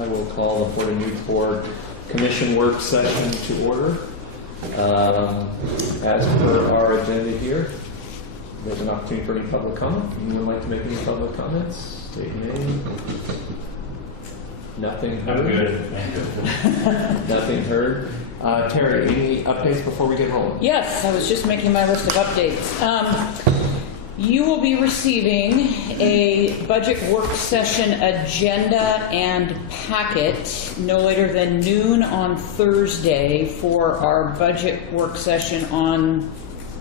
I will call the Port of Newport Commission work session to order. As per our agenda here, there's an opportunity for any public comment. Anyone like to make any public comments? State your name. Nothing heard. I'm good. Nothing heard. Terry, any updates before we get rolling? Yes, I was just making my list of updates. You will be receiving a budget work session agenda and packet no later than noon on Thursday for our budget work session on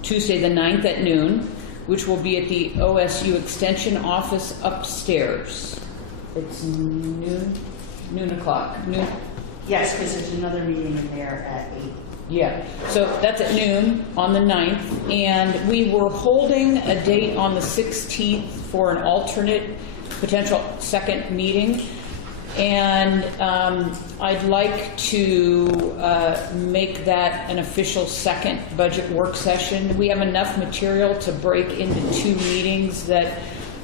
Tuesday the 9th at noon, which will be at the OSU Extension Office upstairs. It's noon o'clock. Noon. Yes, because there's another meeting in there at 8. Yeah, so that's at noon on the 9th, and we were holding a date on the 16th for an alternate potential second meeting, and I'd like to make that an official second budget work session. We have enough material to break into 2 meetings that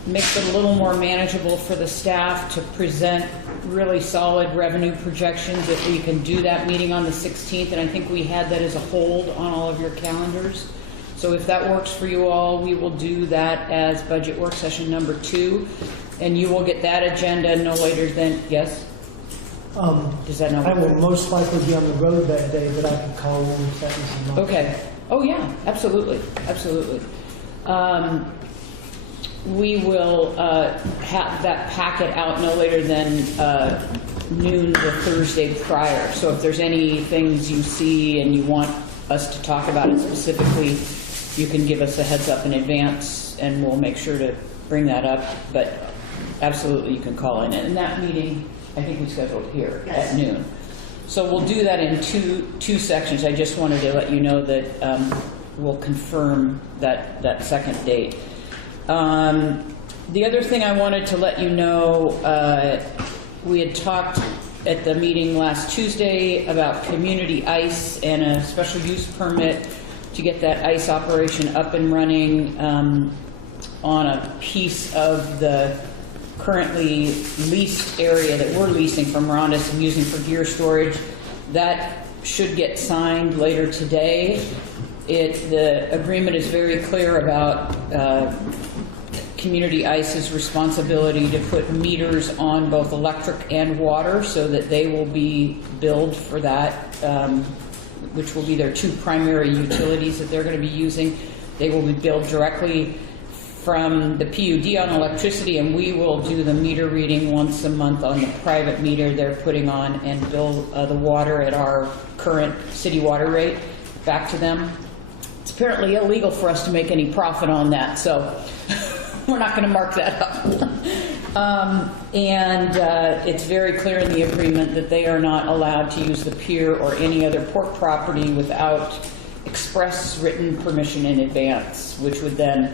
makes it a little more manageable for the staff to present really solid revenue projections if we can do that meeting on the 16th, and I think we had that as a hold on all of your calendars. So if that works for you all, we will do that as budget work session number 2, and you will get that agenda no later than, yes? Does that not I will work? most likely be on the road that day, but I can call in if that is not. Okay. Oh yeah, absolutely, absolutely. We will have that packet out no later than noon the Thursday prior. So if there's any things you see and you want us to talk about it specifically, you can give us a heads up in advance and we'll make sure to bring that up. But absolutely you can call in. And that meeting, I think we scheduled here at noon. So we'll do that in two sections. I just wanted to let you know that we'll confirm that second date. The other thing I wanted to let you know, we had talked at the meeting last Tuesday about community ice and a special use permit to get that ice operation up and running on a piece of the currently leased area that we're leasing from Rondis and using for gear storage. That should get signed later today. The agreement is very clear about Community Ice's responsibility to put meters on both electric and water so that they will be billed for that, which will be their 2 primary utilities that they're going to be using. They will be billed directly from the PUD on electricity, and we will do the meter reading once a month on the private meter they're putting on and bill the water at our current city water rate back to them. It's apparently illegal for us to make any profit on that, so we're not going to mark that up. It's very clear in the agreement that they are not allowed to use the pier or any other port property without express written permission in advance, which would then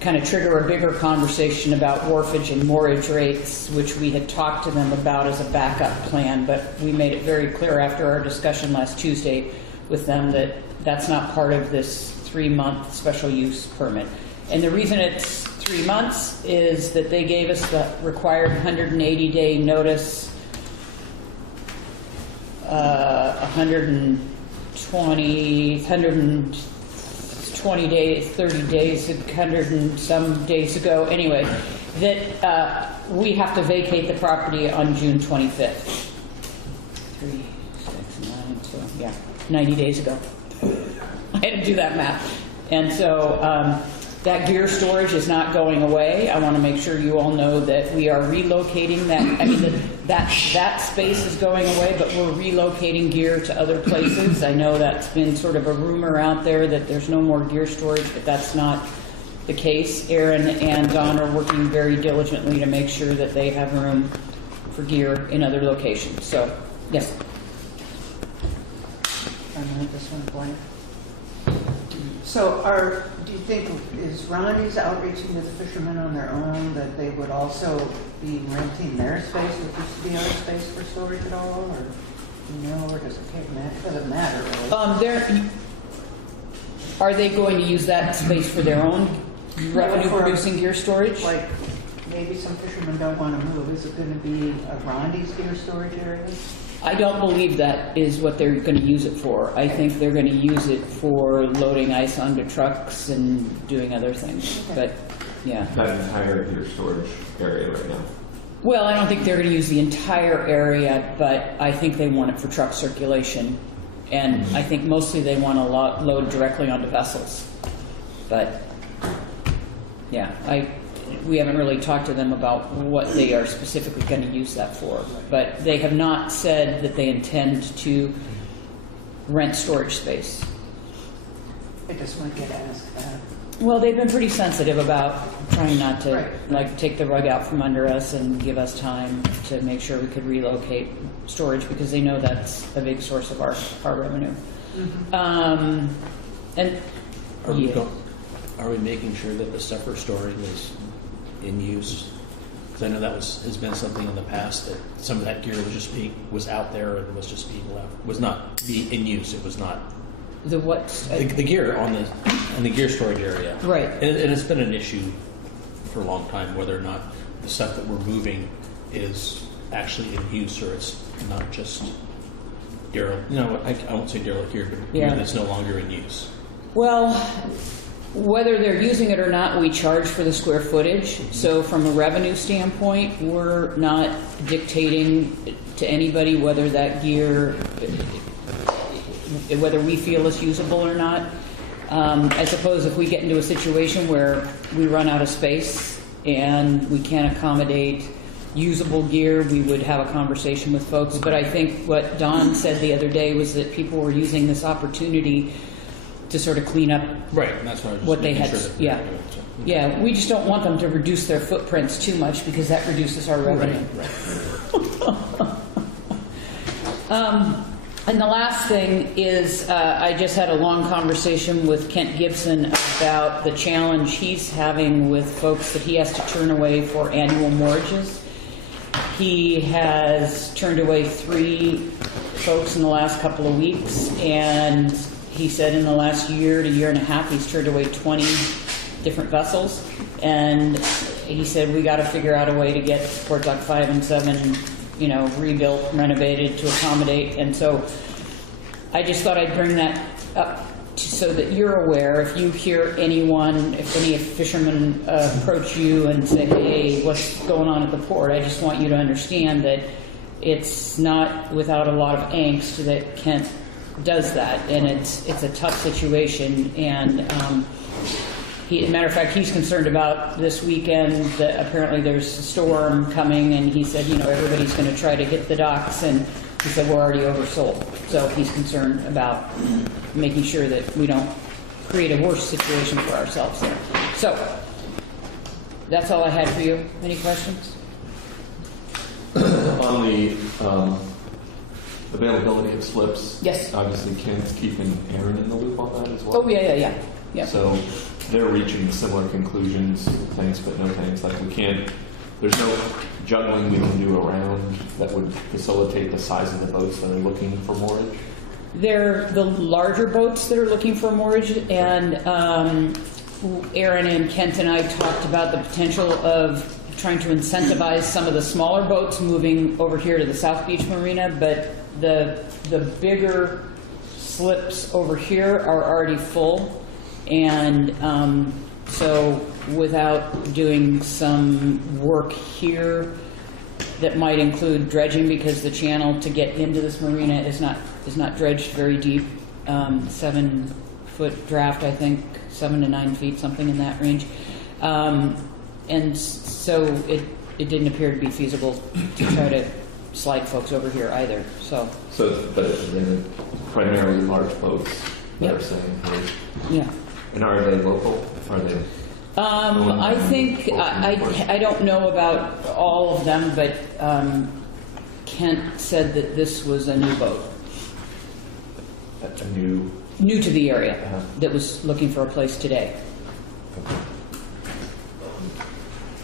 kind of trigger a bigger conversation about wharfage and moorage rates, which we had talked to them about as a backup plan, but we made it very clear after our discussion last Tuesday with them that that's not part of this 3-month special use permit. And the reason it's 3 months is that they gave us the required 180-day notice, 120 days, 30 days, 100 and some days ago, anyway, that we have to vacate the property on June 25th. 3, 6, 9, 12, yeah, 90 days ago. I had to do that math. And so that gear storage is not going away. I want to make sure you all know that we are relocating that. I mean, that space is going away, but we're relocating gear to other places. I know that's been sort of a rumor out there that there's no more gear storage, but that's not the case. Aaron and Don are working very diligently to make sure that they have room for gear in other locations. So, yes. I'm going to this one blank. So do you think, is Ronnie's outreaching to the fishermen on their own that they would also be renting their space, which used to be our space for storage at all, or or does it doesn't matter really? Are they going to use that space for their own revenue-producing gear storage? Like maybe some fishermen don't want to move, is it going to be a Rondi's gear storage area? I don't believe that is what they're going to use it for. I think they're going to use it for loading ice onto trucks and doing other things. Okay. But, yeah. That entire gear storage area right now. Well, I don't think they're going to use the entire area, but I think they want it for truck circulation. And I think mostly they want to load directly onto vessels. But, yeah, we haven't really talked to them about what they are specifically going to use that for. But they have not said that they intend to rent storage space. I just want you to ask that. Well, they've been pretty sensitive about trying not to, Right. like, take the rug out from under us and give us time to make sure we could relocate storage, because they know that's a big source of our revenue. And, yeah. Are we making sure that the stuff we're storing is in use? Because I know that has been something in the past, that some of that gear was out there and was just being left, was not in use. It was not The what? the gear in the gear storage area. Right. And it's been an issue for a long time whether or not the stuff that we're moving is actually in use, or it's not just derelict. No, I won't say derelict gear, but gear Yeah. that's no longer in use. Well, whether they're using it or not, we charge for the square footage. So from a revenue standpoint, we're not dictating to anybody whether that gear, whether we feel it's usable or not. I suppose if we get into a situation where we run out of space and we can't accommodate usable gear, we would have a conversation with folks. But I think what Don said the other day was that people were using this opportunity to sort of clean up. Right, and that's what I was just What they making had- sure that yeah. they're doing, so. Yeah, we just don't want them to reduce their footprints too much, because that reduces our revenue. Right. And the last thing is, I just had a long conversation with Kent Gibson about the challenge he's having with folks that he has to turn away for annual mortgages. He has turned away 3 folks in the last couple of weeks, and he said in the last year to year and a half, he's turned away 20 different vessels. And he said, we got to figure out a way to get Port Dock 5 and 7, rebuilt, renovated to accommodate. And so I just thought I'd bring that up so that you're aware. If you hear anyone, if any fishermen approach you and say, hey, what's going on at the port, I just want you to understand that it's not without a lot of angst that Kent does that, and it's a tough situation. And as a matter of fact, he's concerned about this weekend that apparently there's a storm coming, and he said, everybody's going to try to hit the docks, and he said we're already oversold. So he's concerned about making sure that we don't create a worse situation for ourselves there. So that's all I had for you. Any questions? On the availability of slips. Yes. Obviously, Kent's keeping Aaron in the loop on that as well. Oh, yeah. So they're reaching similar conclusions, tanks but no tanks. Like there's no juggling we can do around that would facilitate the size of the boats that are looking for moorage. They're the larger boats that are looking for moorage, and Aaron and Kent and I talked about the potential of trying to incentivize some of the smaller boats moving over here to the South Beach Marina, but the bigger slips over here are already full, and so without doing some work here that might include dredging, because the channel to get into this marina is not dredged very deep, 7-foot draft, I think, 7 to 9 feet, something in that range. And so it didn't appear to be feasible to try to slide folks over here either. So But they're primarily large boats that Yep. are saying, yeah. and are they local? Are they? I think I don't know about all of them, but Kent said that this was a new boat, A new. new to the area, Uh-huh. that was looking for a place today.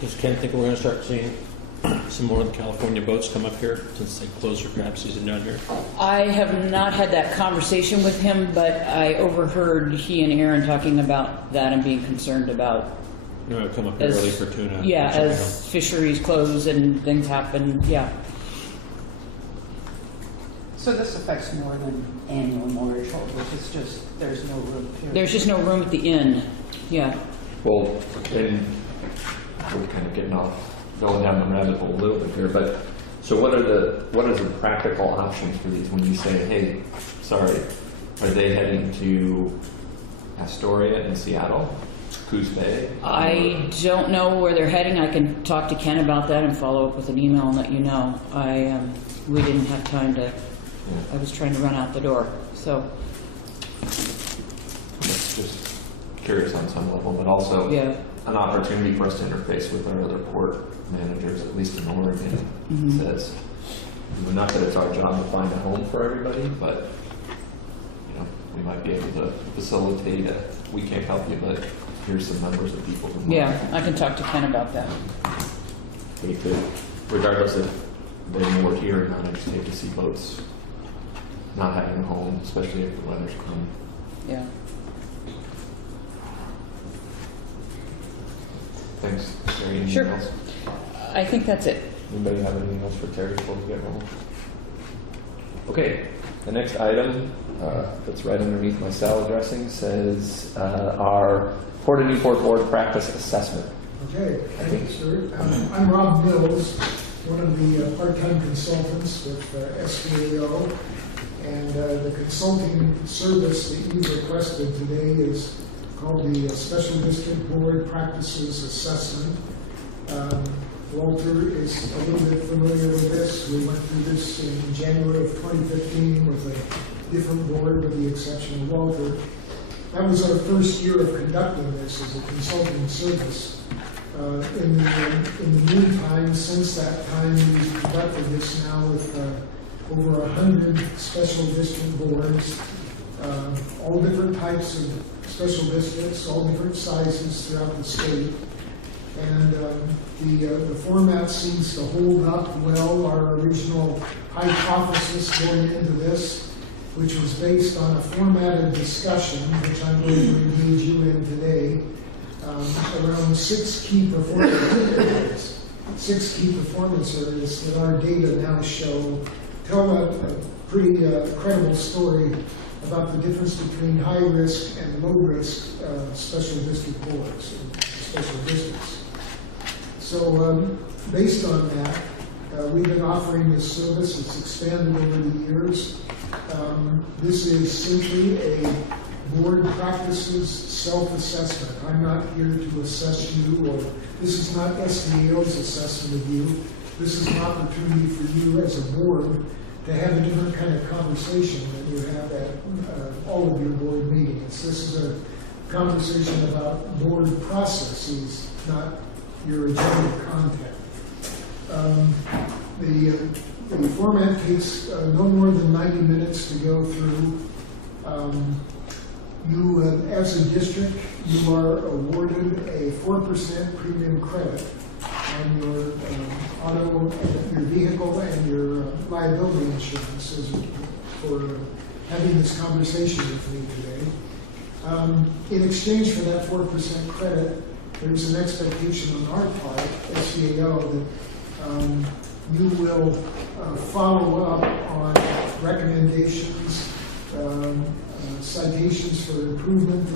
Does Ken think we're going to start seeing some more of the California boats come up here since they closed their crab season down here? I have not had that conversation with him, but I overheard he and Aaron talking about that and being concerned about You're gonna come up here As- early for tuna. Yeah, and check it as fisheries close and things happen, yeah. So this affects more than annual mortgage holders, it's just, there's no room to. There's just no room at the inn, yeah. Well, and we're kind of going down the rabbit hole a little bit here, but so what are the practical options for these when you say, hey, sorry, are they heading to Astoria and Seattle, Coos Bay? I don't know where they're heading. I can talk to Ken about that and follow up with an email and let you know. We didn't have time to, I was trying to run out the door, so, Just curious on some level, but also yeah. an opportunity for us to interface with our other port managers, at least in Oregon. Mhm. Says, not that it's our job to find a home for everybody, but we might be able to facilitate it. We can't help you, but here's some numbers of people who Yeah, I can talk to Ken about that. we could, regardless if they're moored here or not, I just hate to see boats not having a home, especially if the weather's calm. Yeah. Thanks. Terry, anything Sure. else? I think that's it. Anybody have anything else for Terry before we get rolling? Okay, the next item that's right underneath my salad dressing says our Port of Newport Board Practice Assessment. Okay, thank you, sir. I'm Rob Mills, one of the part-time consultants with SBAO, and the consulting service that you've requested today is called the Special District Board Practices Assessment. Walter is a little bit familiar with this. We went through this in January of 2015 with a different board with the exception of Walter. That was our first year of conducting this as a consulting service. In the meantime, since that time, we've conducted this now with over 100 special district boards, all different types of special districts, all different sizes throughout the state. And the format seems to hold up well. Our original hypothesis going into this, which was based on a formatted discussion, which I'm going to engage you in today, around 6 key performance areas. 6 key performance areas that our data now show tell a pretty credible story about the difference between high-risk and low-risk special district boards and special districts. So based on that, we've been offering this service. It's expanded over the years. This is simply a board practices self-assessment. I'm not here to assess you, or this is not SBAO's assessment of you. This is an opportunity for you as a board to have a different kind of conversation than you have at all of your board meetings. This is a conversation about board processes, not your agenda content. The format takes no more than 90 minutes to go through. You, as a district, you are awarded a 4% premium credit on your auto, your vehicle, and your liability insurance for having this conversation with me today. In exchange for that 4% credit, there's an expectation on our part, SBAO, that you will follow up on recommendations, citations for improvement,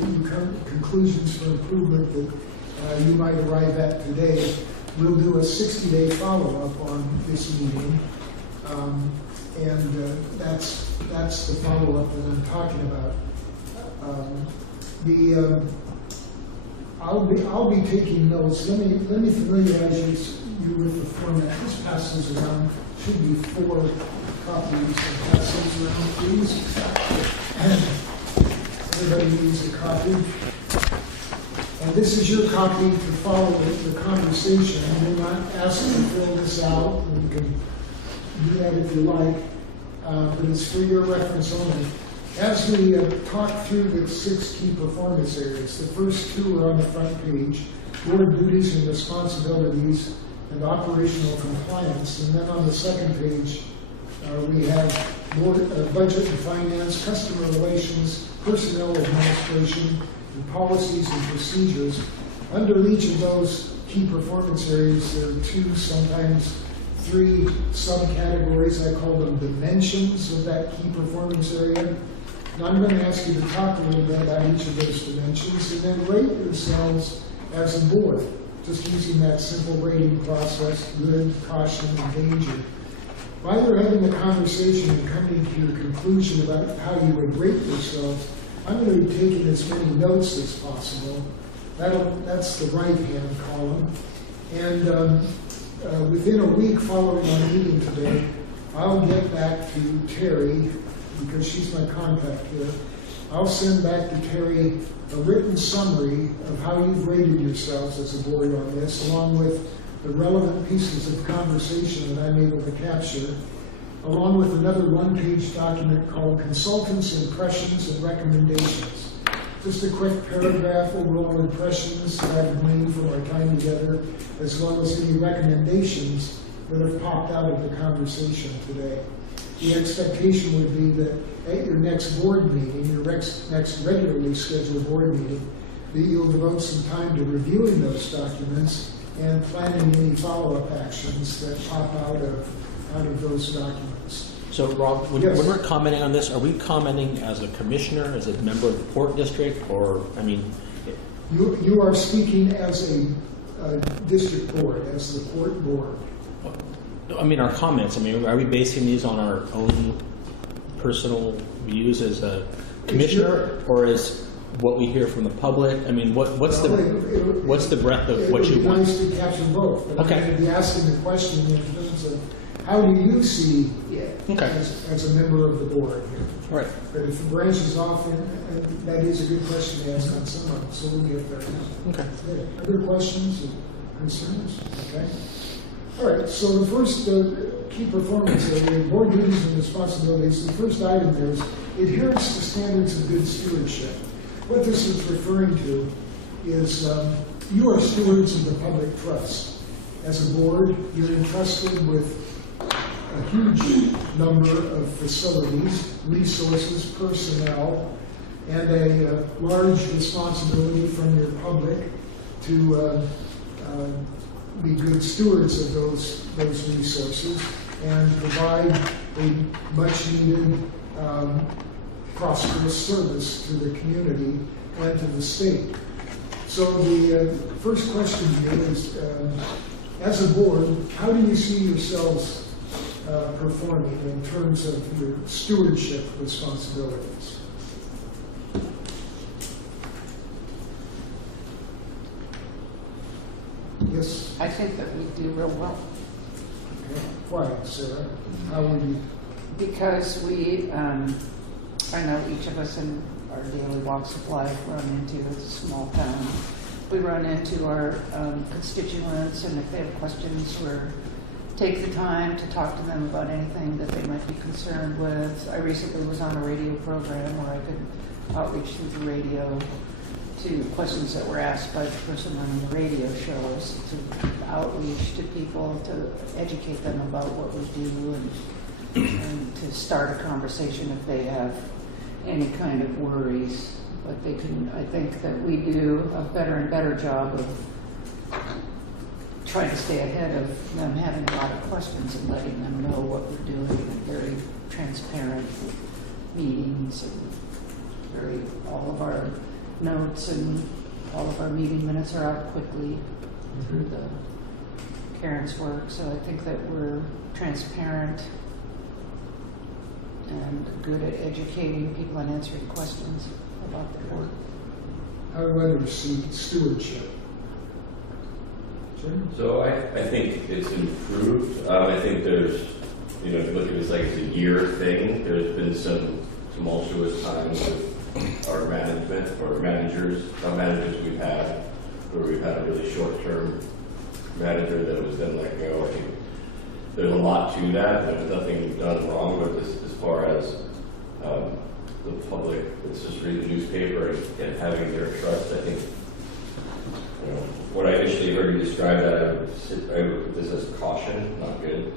conclusions for improvement that you might arrive at today. We'll do a 60-day follow-up on this meeting, and that's the follow-up that I'm talking about. I'll be taking notes. Let me familiarize you with the format. This passes around. Should be 4 copies. Passes around, please. Everybody needs a copy. And this is your copy to follow the conversation. I'm not asking you to fill this out. You can do that if you like, but it's for your reference only. As we talk through the 6 key performance areas, the first 2 are on the front page: board duties and responsibilities and operational compliance. And then on the second page, we have budget and finance, customer relations, personnel administration, and policies and procedures. Under each of those key performance areas, there are 2, sometimes 3 subcategories. I call them dimensions of that key performance area. And I'm going to ask you to talk a little bit about each of those dimensions and then rate yourselves as a board, just using that simple rating process, good, caution, and danger. While you're having a conversation and coming to your conclusion about how you would rate yourselves, I'm going to be taking as many notes as possible. That's the right-hand column. And within a week following our meeting today, I'll get back to Terry, because she's my contact here. I'll send back to Terry a written summary of how you've rated yourselves as a board on this, along with the relevant pieces of conversation that I'm able to capture, along with another 1-page document called Consultants' Impressions and Recommendations. Just a quick paragraph, overall impressions that I've gleaned from our time together, as well as any recommendations that have popped out of the conversation today. The expectation would be that at your next board meeting, your next regularly scheduled board meeting, that you'll devote some time to reviewing those documents and planning any follow-up actions that pop out of those documents. So, Rob, when we're commenting on this, are we commenting as a commissioner, as a member of the Port District, or, I mean... You are speaking as a district board, as the Port Board. I mean, our comments, I mean, are we basing these on our own personal views as a commissioner, or is what we hear from the public? I mean, what's the breadth of what you want? It would be nice to capture both. But Okay. I'm going to be asking the question in terms of how do you see it Okay. as a member of the board here? All right. But if it branches off, and that is a good question to ask on some of them, so we'll get there. Okay. Okay. Other questions or concerns? Okay. All right, so the first key performance area, board duties and responsibilities, the first item there is adherence to standards of good stewardship. What this is referring to is you are stewards of the public trust. As a board, you're entrusted with a huge number of facilities, resources, personnel, and a large responsibility from your public to be good stewards of those resources and provide a much-needed prosperous service to the community and to the state. So the first question here is, as a board, how do you see yourselves performing in terms of your stewardship responsibilities? Yes? I think that we do real well. Okay. Why, Sarah? How would you? Because we, I know each of us in our daily walks of life run into a small town. We run into our constituents, and if they have questions, we take the time to talk to them about anything that they might be concerned with. I recently was on a radio program where I could outreach through the radio to questions that were asked by the person running the radio shows, to outreach to people, to educate them about what we do, and to start a conversation if they have any kind of worries. But they can, I think that we do a better and better job of trying to stay ahead of them having a lot of questions and letting them know what we're doing, and very transparent meetings, and all of our notes and all of our meeting minutes are out quickly through the Karen's work. So I think that we're transparent and good at educating people and answering questions about the work. How do others see stewardship? Jim? So I think it's improved. I think there's, if you look at this like it's a year thing, there's been some tumultuous times with our management or managers we've had, where we've had a really short-term manager that was then let go. I think there's a lot to that. There's nothing done wrong with this as far as the public. It's just read the newspaper and having their trust. I think what I initially heard you describe that, I would put this as caution, not good.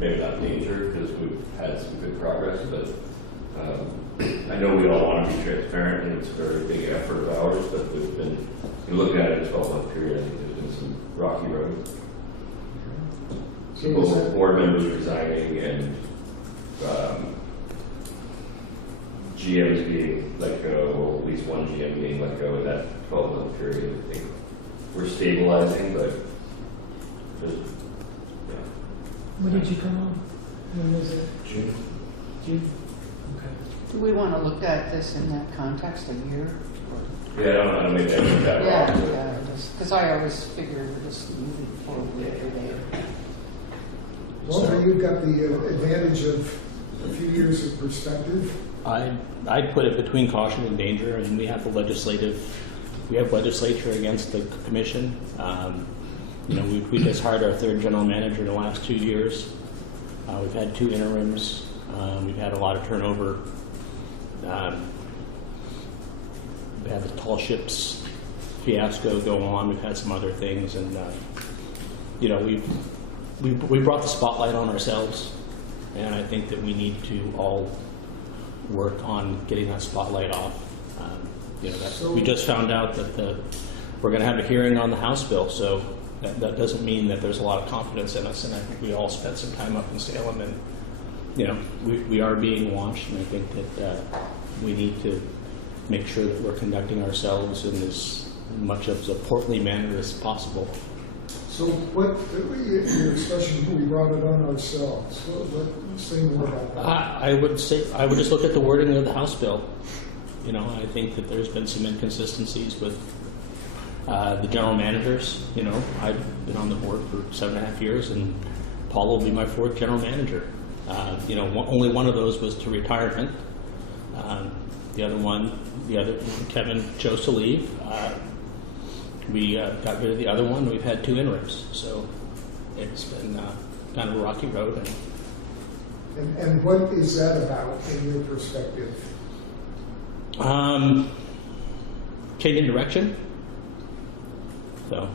Maybe not danger, because we've had some good progress, but I know we all want to be transparent, and it's a very big effort of ours, but there's been, you look at it in a 12-month period, I think there's been some rocky roads. So is People, that- board members resigning, and GMs being let go, or at least one GM being let go in that 12-month period. I think we're stabilizing, but there's, yeah. When did you come on? When was it? June. June? Okay. Do we want to look at this in that context, a year? Yeah, I don't make that look that Yeah, wrong. yeah, because I always figure we're just moving forward every day. Walter, you've got the advantage of a few years of perspective. I'd put it between caution and danger. I mean, we have legislature against the commission. You know, we just hired our third general manager in the last 2 years. We've had 2 interims. We've had a lot of turnover. We've had the tall ships fiasco go on. We've had some other things, and you know, we brought the spotlight on ourselves, and I think that we need to all work on getting that spotlight off. You know, we just found out that we're going to have a hearing on the House bill, so that doesn't mean that there's a lot of confidence in us, and I think we all spent some time up in Salem, and you know, we are being watched, and I think that we need to make sure that we're conducting ourselves in as much of a portly manner as possible. So what, your expression, we brought it on ourselves. Say more about that. I would just look at the wording of the House bill. You know, I think that there's been some inconsistencies with the general managers. You know, I've been on the board for 7.5 years, and Paul will be my 4th general manager. You know, only one of those was to retirement. The other Kevin chose to leave. We got rid of the other one. We've had 2 interims, so it's been kind of a rocky road. And what is that about in your perspective? Changing direction. So,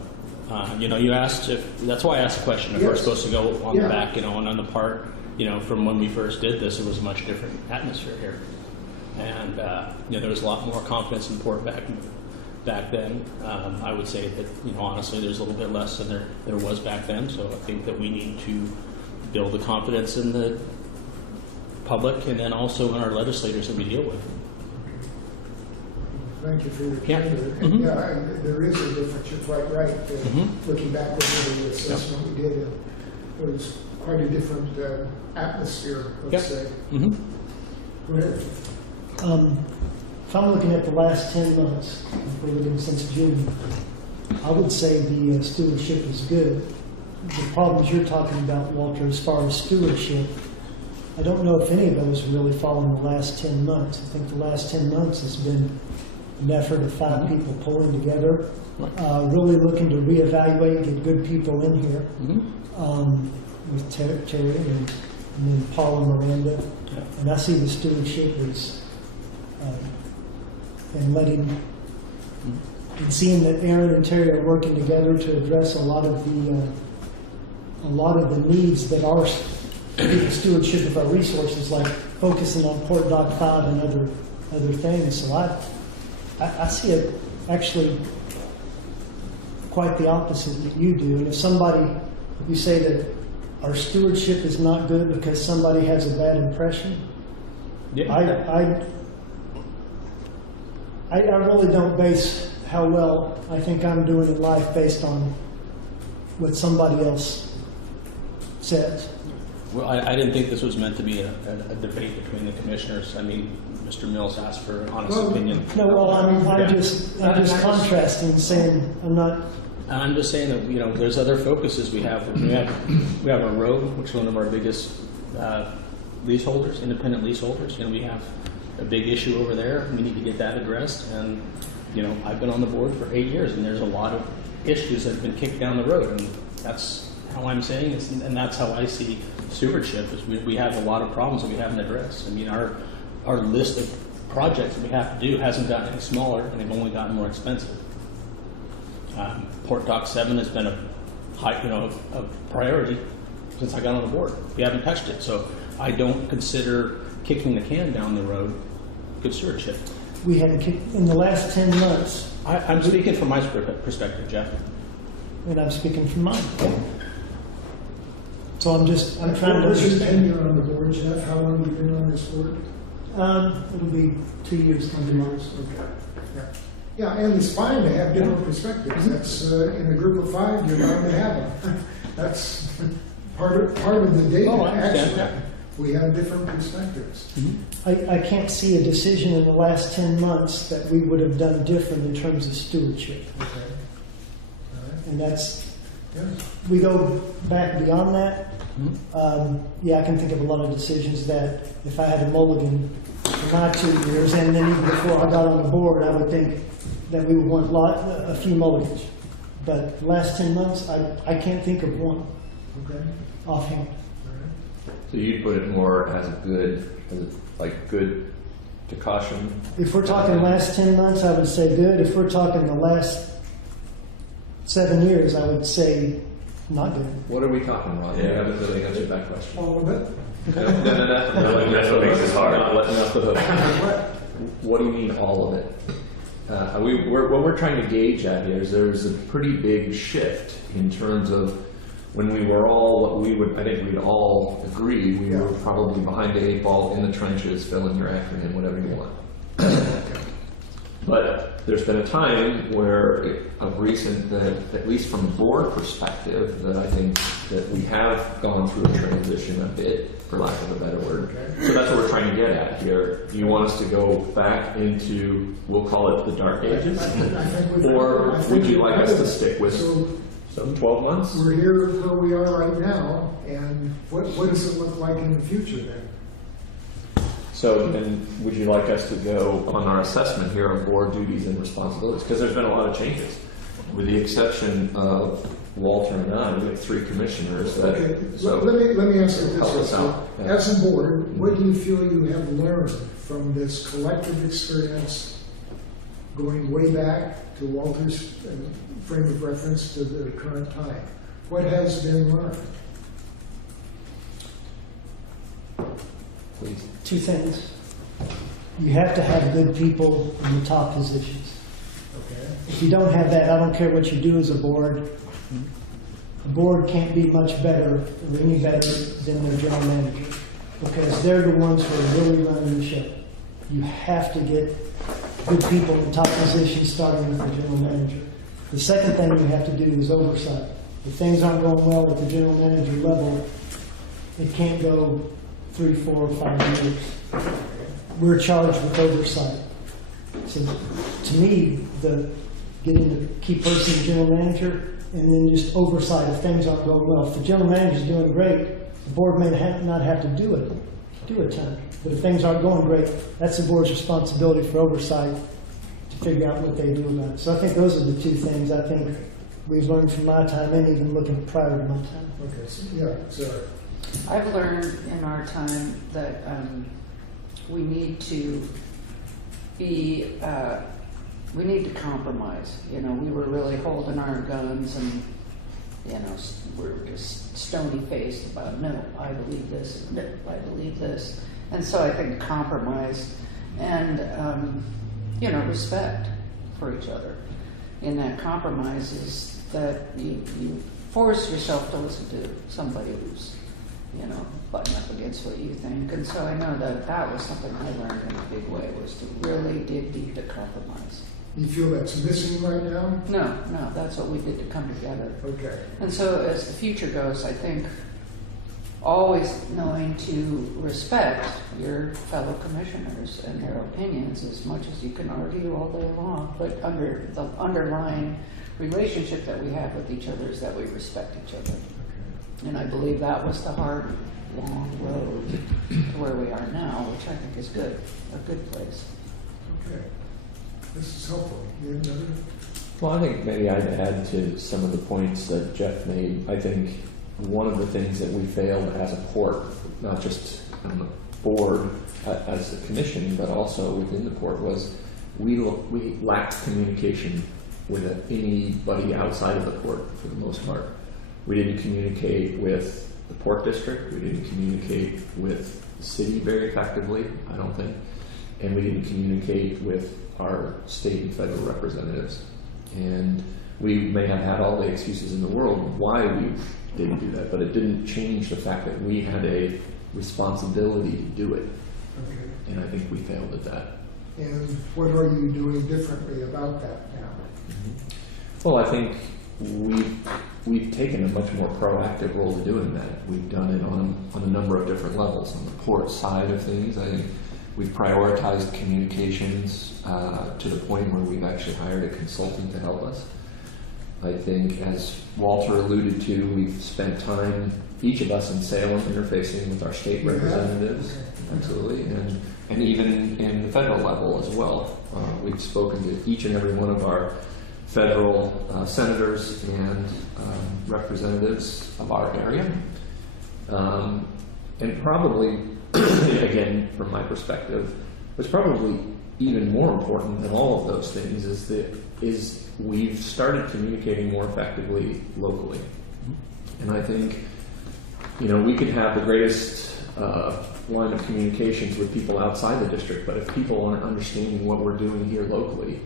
you know, you asked if, that's why I asked the question if we're Yes. supposed to go on Yeah. the back, you know, and on the part, you know, from when we first did this, it was a much different atmosphere here. And, you know, there was a lot more confidence in Port back then. I would say that, you know, honestly, there's a little bit less than there was back then. So I think that we need to build the confidence in the public and then also in our legislators that we deal with. Thank you for your Yeah. candor. Mhm. Yeah, there is a difference. You're quite right. Looking back over the assessment we did, it was quite a different atmosphere, let's say. Mm-hmm. Go ahead. If I'm looking at the last 10 months, if we're looking since June, I would say the stewardship is good. The problems you're talking about, Walter, as far as stewardship, I don't know if any of those really fall in the last 10 months. I think the last 10 months has been an effort of 5 people pulling together, really looking to reevaluate, get good people in here, with Terry and then Paul and Miranda. And I see the stewardship as and seeing that Aaron and Terry are working together to address a lot of the needs that are the stewardship of our resources, like focusing on Port Dock 5 and other things. So I see it actually quite the opposite that you do. And if you say that our stewardship is not good because somebody has a bad impression, I really don't base how well I think I'm doing in life based on what somebody else says. Well, I didn't think this was meant to be a debate between the commissioners. I mean, Mr. Mills asked for an honest opinion. No, well, I'm just contrasting and saying I'm not. I'm just saying that, you know, there's other focuses we have. We have our road, which is one of our biggest leaseholders, independent leaseholders. You know, we have a big issue over there. We need to get that addressed. And, you know, I've been on the board for 8 years, and there's a lot of issues that have been kicked down the road. And that's how I'm saying it, and that's how I see stewardship, is we have a lot of problems that we haven't addressed. I mean, our list of projects that we have to do hasn't gotten any smaller, and they've only gotten more expensive. Port Dock 7 has been a priority since I got on the board. We haven't touched it, so I don't consider kicking the can down the road, good stewardship. We haven't kicked, in the last 10 months, I'm speaking from my perspective, Jeff. and I'm speaking from mine. So I'm trying to What's your understand. tenure on the board, Jeff? How long have you been on this board? It'll be 2 years, 10 months. Okay. Yeah. Yeah, and it's fine to have different perspectives. That's, in a group of 5, you're bound to have them. That's part of the data, Oh, I understand actually. We have different perspectives. I can't see a decision in the last 10 months that we would have done different in terms of stewardship. Okay. All right. And that's, Yeah. we go back beyond that. Yeah, I can think of a lot of decisions that if I had a mulligan for my 2 years, and then even before I got on the board, I would think that we would want a few mulligans. But the last 10 months, I can't think of one Okay. offhand. All right. So you'd put it more as a good, like good to caution? If we're talking last 10 months, I would say good. If we're talking the last 7 years, I would say not good. What are we talking, Ron? Yeah. You haven't really answered that question. All of it? No, That's what makes it hard. Not letting off the hook. What? What do you mean, all of it? What we're trying to gauge at here is there's a pretty big shift in terms of when we were all what we would, I think we'd all agree, we were probably behind the 8 ball in the trenches, fill in your acronym, whatever you want. But there's been a time where, of recent, that at least from a board perspective, that I think that we have gone through a transition a bit, for lack of a better word. Okay. So that's what we're trying to get at here. Do you want us to go back into, we'll call it the dark ages? I think we've- Or I think would you we've like us to covered it. stick with So some 12 months? we're here where we are right now, and what does it look like in the future then? So then, would you like us to go on our assessment here of board duties and responsibilities? Because there's been a lot of changes. With the exception of Walter and I, we have 3 commissioners that, Okay, so. let me ask it Help this us way. out. Yeah. As a board, what do you feel you have learned from this collective experience going way back to Walter's frame of reference to the current time? What has been learned? Please. 2 things. You have to have good people in the top positions. Okay. If you don't have that, I don't care what you do as a board. A board can't be much better or any better than their general manager because they're the ones who are really running the show. You have to get good people in top positions, starting with the general manager. The second thing you have to do is oversight. If things aren't going well at the general manager level, it can't go 3, 4, 5 years. We're charged with oversight. So to me, getting the key person, the general manager, and then just oversight if things aren't going well. If the general manager's doing great, the board may not have to do a ton. But if things aren't going great, that's the board's responsibility for oversight to figure out what they do about it. So I think those are the 2 things I think we've learned from my time and even looking prior to my time. Okay, so, yeah, Sarah. I've learned in our time that we need to we need to compromise. You know, we were really holding our guns and, you know, we're just stony faced about, no, I believe this, and no, I believe this. And so I think compromise and, you know, respect for each other in that compromise is that you force yourself to listen to somebody who's, you know, butting up against what you think. And so I know that was something I learned in a big way, was to really dig deep to compromise. You feel that's missing right now? No, that's what we did to come together. Okay. And so as the future goes, I think always knowing to respect your fellow commissioners and their opinions as much as you can argue all day long, but under the underlying relationship that we have with each other is that we respect each other. And I believe that was the hard, long road to where we are now, which I think is good, a good place. Okay. This is helpful. You have another? Well, I think maybe I'd add to some of the points that Jeff made. I think one of the things that we failed as a port, not just on the board as a commission, but also within the port, was we lacked communication with anybody outside of the port for the most part. We didn't communicate with the Port District. We didn't communicate with the city very effectively, I don't think. And we didn't communicate with our state and federal representatives. And we may have had all the excuses in the world why we didn't do that, but it didn't change the fact that we had a responsibility to do it. Okay. And I think we failed at that. And what are you doing differently about that now? Well, I think we've taken a much more proactive role to doing that. We've done it on a number of different levels. On the port side of things, I think we've prioritized communications to the point where we've actually hired a consultant to help us. I think, as Walter alluded to, we've spent time, each of us in Salem, interfacing with our state You have? representatives, Okay. absolutely, and even in the federal level as well. We've spoken to each and every one of our federal senators and representatives of our area. And probably, again, from my perspective, what's probably even more important than all of those things is we've started communicating more effectively locally. And I think, we could have the greatest line of communications with people outside the district, but if people aren't understanding what we're doing here locally,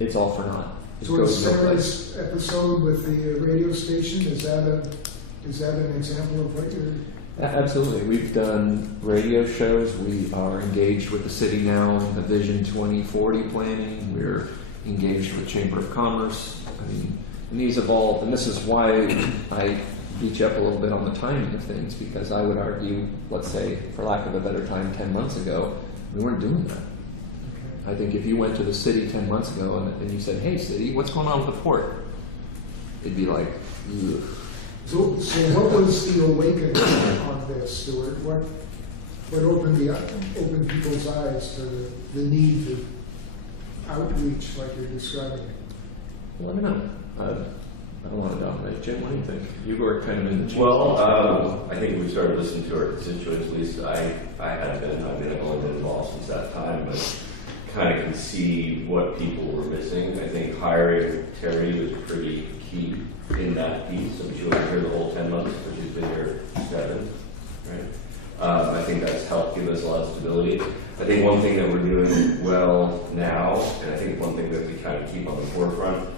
it's all for naught. It So goes is no place. Sarah's episode with the radio station, is that an example of what you're? Absolutely. We've done radio shows. We are engaged with the city now in the Vision 2040 planning. We're engaged with Chamber of Commerce. I mean, and these have all, and this is why I beat you up a little bit on the timing of things, because I would argue, let's say, for lack of a better time, 10 months ago, we weren't doing that. I think if you went to the city 10 months ago and you said, "Hey, city, what's going on with the port?" It'd be like, ugh. So what was the awakening on this, Stuart? What opened people's eyes to the need to outreach like you're describing? Well, I don't know. I don't want to dominate. Jim, what do you think? You were kind of in the chief Well, I think we started listening to our constituents. At least I have been. I've only been involved since that time, but kind of can see what people were missing. I think hiring Terry was pretty key in that piece. I mean, she wasn't here the whole 10 months, but she's been here 7, right? I think that's helped give us a lot of stability. I think one thing that we're doing well now, and I think one thing that we kind of keep on the forefront,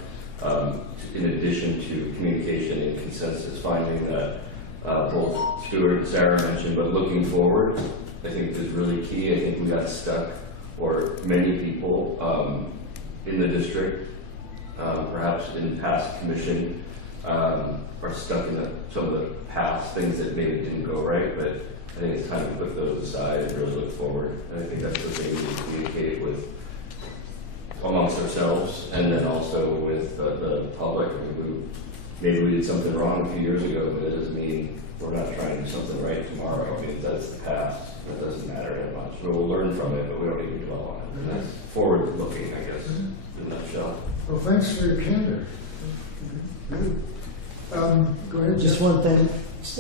in addition to communication and consensus, finding that both Stuart and Sarah mentioned, but looking forward, I think is really key. I think we got stuck, or many people in the district, perhaps in past commission, are stuck in some of the past things that maybe didn't go right, but I think it's time to put those aside and really look forward. And I think that's the thing we need to communicate with amongst ourselves, and then also with the public. I mean, maybe we did something wrong a few years ago, but it doesn't mean we're not trying to do something right tomorrow. I mean, that's the past. That doesn't matter that much. We'll learn from it, but we don't need to dwell on it. And that's forward-looking, I guess, in a nutshell. Well, thanks for your candor. Good. Go ahead. Just Jeff. one thing,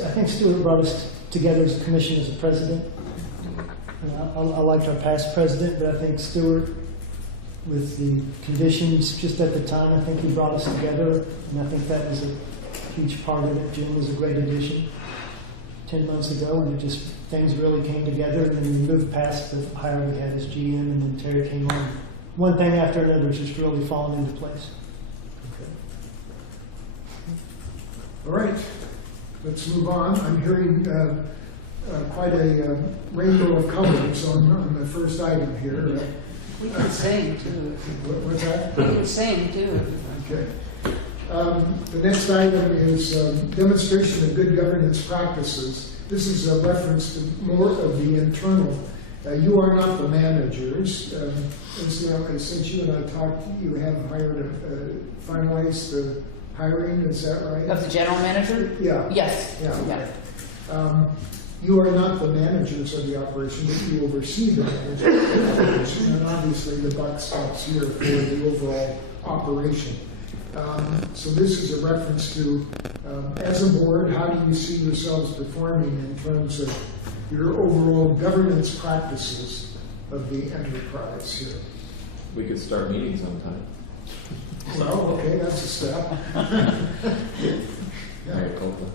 I think Stuart brought us together as a commission as a president. I liked our past president, but I think Stuart, with the conditions just at the time, I think he brought us together, and I think that was a huge part of it. Jim was a great addition 10 months ago, and things really came together, and then we moved past the hire we had as GM, and then Terry came on. One thing after another has just really fallen into place. All right, let's move on. I'm hearing quite a rainbow of colors on the first item here. We can sing too. What's that? We can sing too. Okay. The next item is demonstration of good governance practices. This is a reference to more of the internal. You are not the managers. Incidentally, since you and I talked, you have finalized the hiring, is that right? Of the general manager? Yeah. Yes. Yeah. You are not the managers of the operation, but you oversee the management of the operation, and obviously the buck stops here for the overall operation. So this is a reference to, as a board, how do you see yourselves performing in terms of your overall governance practices of the enterprise here? We could start meetings on time. Well, okay, that's a step. Maricopa.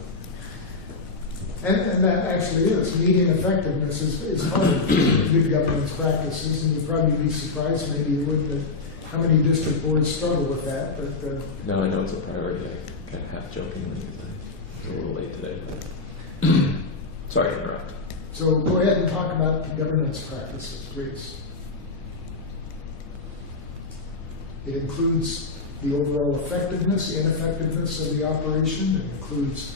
And that actually is, meeting effectiveness is part of good governance practices, and you'd probably be surprised, maybe you would, that how many district boards struggle with that, but No, I know it's a priority. I kind of half jokingly because I was a little late today. But sorry to interrupt. so go ahead and talk about the governance practices, please. It includes the overall effectiveness, ineffectiveness of the operation. It includes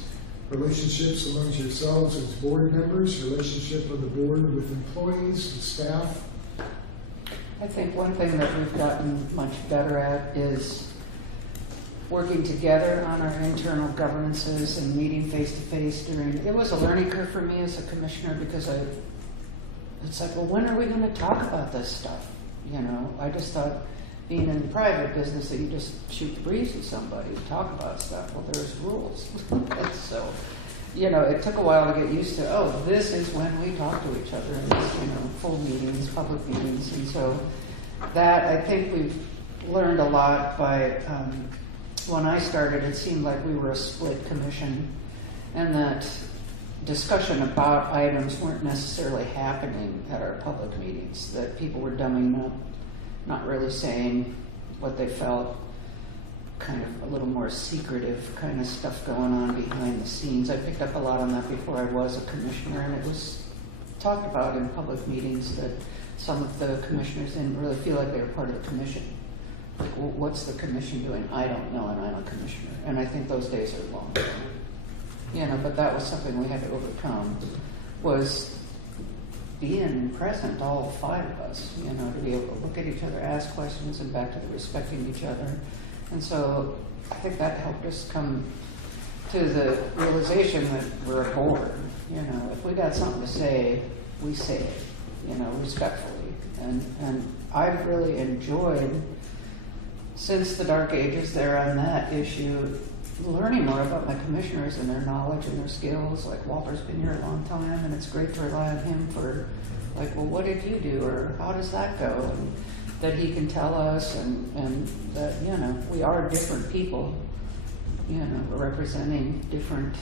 relationships amongst yourselves as board members, relationship of the board with employees and staff. I think one thing that we've gotten much better at is working together on our internal governances and meeting face to face during, it was a learning curve for me as a commissioner because it's like, well, when are we going to talk about this stuff? You know, I just thought being in the private business that you just shoot the breeze with somebody, talk about stuff. Well, there's rules. So, you know, it took a while to get used to, oh, this is when we talk to each other in these, you know, full meetings, public meetings. And so that, I think we've learned a lot by, when I started, it seemed like we were a split commission and that discussion about items weren't necessarily happening at our public meetings, that people were dumbing up, not really saying what they felt, kind of a little more secretive kind of stuff going on behind the scenes. I picked up a lot on that before I was a commissioner, and it was talked about in public meetings that some of the commissioners didn't really feel like they were part of the commission. Like, well, what's the commission doing? I don't know, and I'm a commissioner. And I think those days are long. You know, but that was something we had to overcome, was being present, all five of us, you know, to be able to look at each other, ask questions, and back to the respecting each other. And so I think that helped us come to the realization that we're a board. You know, if we got something to say, we say it, you know, respectfully. And I've really enjoyed, since the dark ages there on that issue, learning more about my commissioners and their knowledge and their skills. Like Walter's been here a long time, and it's great to rely on him for, like, well, what did you do, or how does that go? And that he can tell us, and that, you know, we are different people, you know, representing different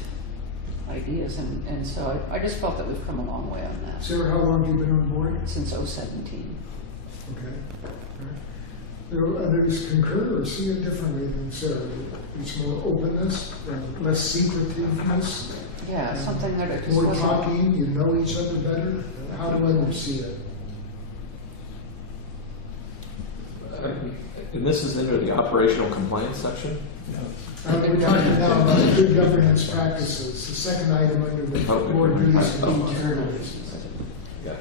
ideas. And so I just felt that we've come a long way on that. Sarah, how long have you been on board? Since 2017. Okay. Do others concur or see it differently than Sarah? It's more openness, less secretiveness, Yeah, something that it just more wasn't. talking, you know each other better. How do others see it? And this is under the operational compliance section? We're talking now about good governance practices, the second item under the board duties and internals. Gotcha.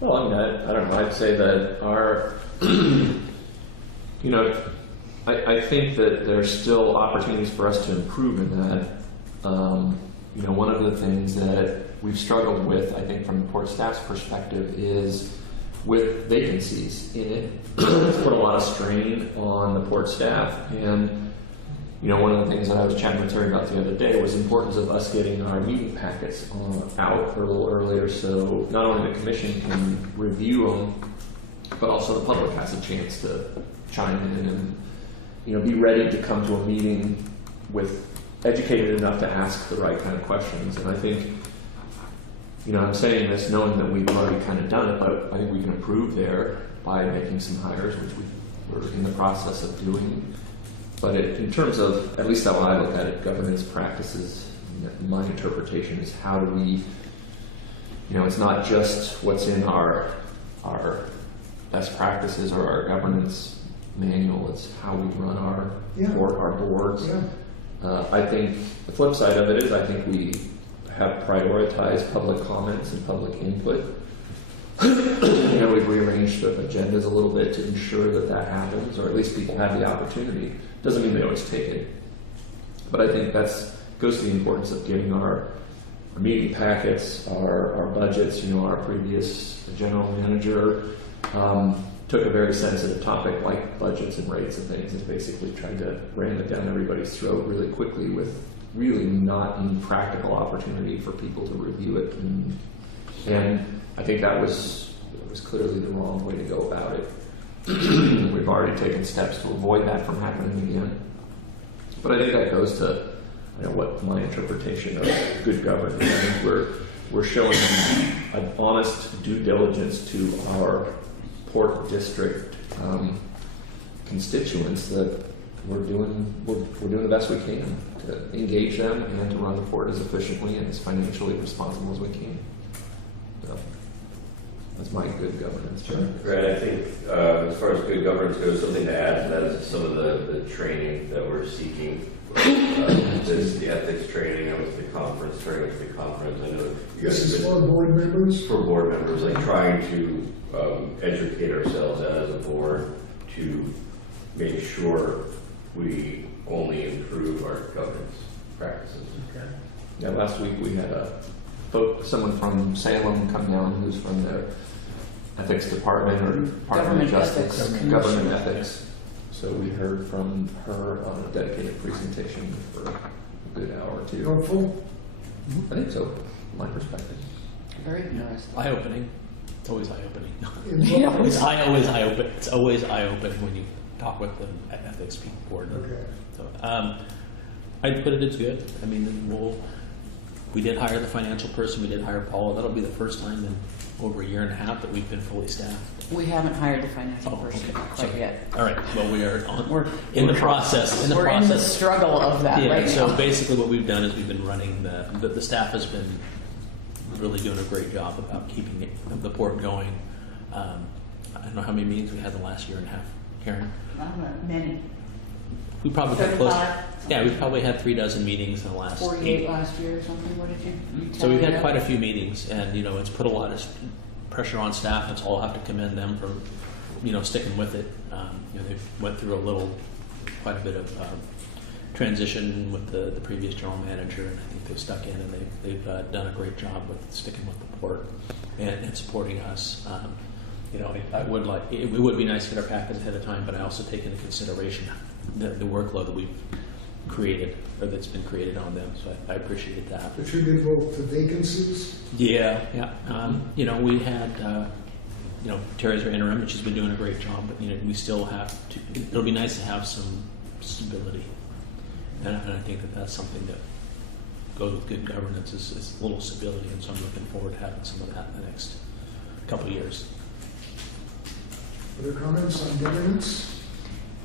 Well, I mean, I don't know. I'd say that our, you know, I think that there's still opportunities for us to improve in that. You know, one of the things that we've struggled with, I think, from the port staff's perspective, is with vacancies in it. It's put a lot of strain on the port staff. And, you know, one of the things that I was chatting with Terry about the other day was the importance of us getting our meeting packets out a little earlier, so not only the commission can review them, but also the public has a chance to chime in and, you know, be ready to come to a meeting with educated enough to ask the right kind of questions. And I think, you know, I'm saying this knowing that we've already kind of done it, but I think we can improve there by making some hires, which we're in the process of doing. But in terms of, at least how I look at it, governance practices, my interpretation is how do we, you know, it's not just what's in our best practices or our governance manual, it's how we run our boards. Yeah. I think the flip side of it is I think we have prioritized public comments and public input. You know, we've rearranged the agendas a little bit to ensure that that happens, or at least people have the opportunity. Doesn't mean they always take it. But I think that's goes to the importance of getting our meeting packets, our budgets. You know, our previous general manager took a very sensitive topic like budgets and rates and things and basically tried to ram it down everybody's throat really quickly with really not any practical opportunity for people to review it. And I think that was clearly the wrong way to go about it. We've already taken steps to avoid that from happening again. But I think that goes to what my interpretation of good governance. I think we're showing an honest due diligence to our Port District constituents that we're doing the best we can to engage them and to run the port as efficiently and as financially responsible as we can. So that's my good governance. Right, I think as far as good governance goes, something to add to that is some of the training that we're seeking. This the ethics training. I was at the conference, during the conference. I know This is for board members? for board members, like trying to educate ourselves as a board to make sure we only improve our governance practices. Okay. Yeah, last week we had someone from Salem come down who's from the ethics department or Department of Government Justice, Ethics government Commission. ethics. So we heard from her on a dedicated presentation for a good hour or two. Helpful? I think so, from my perspective. Very interesting. Eye-opening. It's always eye-opening. In what It's way? always eye-opening. It's always eye-opening when you talk with the ethics people board. Okay. So, I'd put it as good. I mean, we did hire the financial person. We did hire Paula. That'll be the first time in over a year and a half that we've been fully staffed. We haven't hired the financial Oh, person okay. quite So- yet. All right. Well, we are on. We're in the process. we're in the struggle of that Yeah, right so now. basically what we've done is we've been running the staff has been really doing a great job about keeping the port going. I don't know how many meetings we had the last year and a half, Karen. Many. We probably got close. 35. Yeah, we've probably had 36 meetings in the last 48 last year or something, what did you So tell we've me had that? quite a few meetings, and it's put a lot of pressure on staff, and so I'll have to commend them for sticking with it. They went through quite a bit of transition with the previous general manager, and I think they've stuck in, and they've done a great job with sticking with the port and supporting us. I would like it would be nice to get our packets ahead of time, but I also take into consideration the workload that we've created or that's been created on them. So I appreciate that. Attributable to vacancies? Yeah. We had, Terry's our interim, and she's been doing a great job, but, we still have to, it'll be nice to have some stability. And I think that that's something that goes with good governance is a little stability, and so I'm looking forward to having some of that in the next couple of years. Other comments on governance?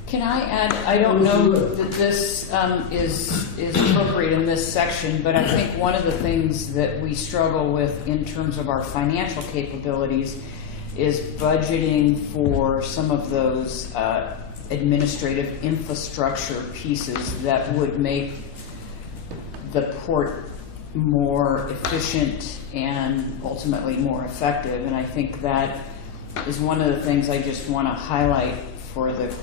Can I add, I don't know that this is appropriate in this section, but I think one of the things that we struggle with in terms of our financial capabilities is budgeting for some of those administrative infrastructure pieces that would make the port more efficient and ultimately more effective. And I think that is one of the things I just want to highlight for the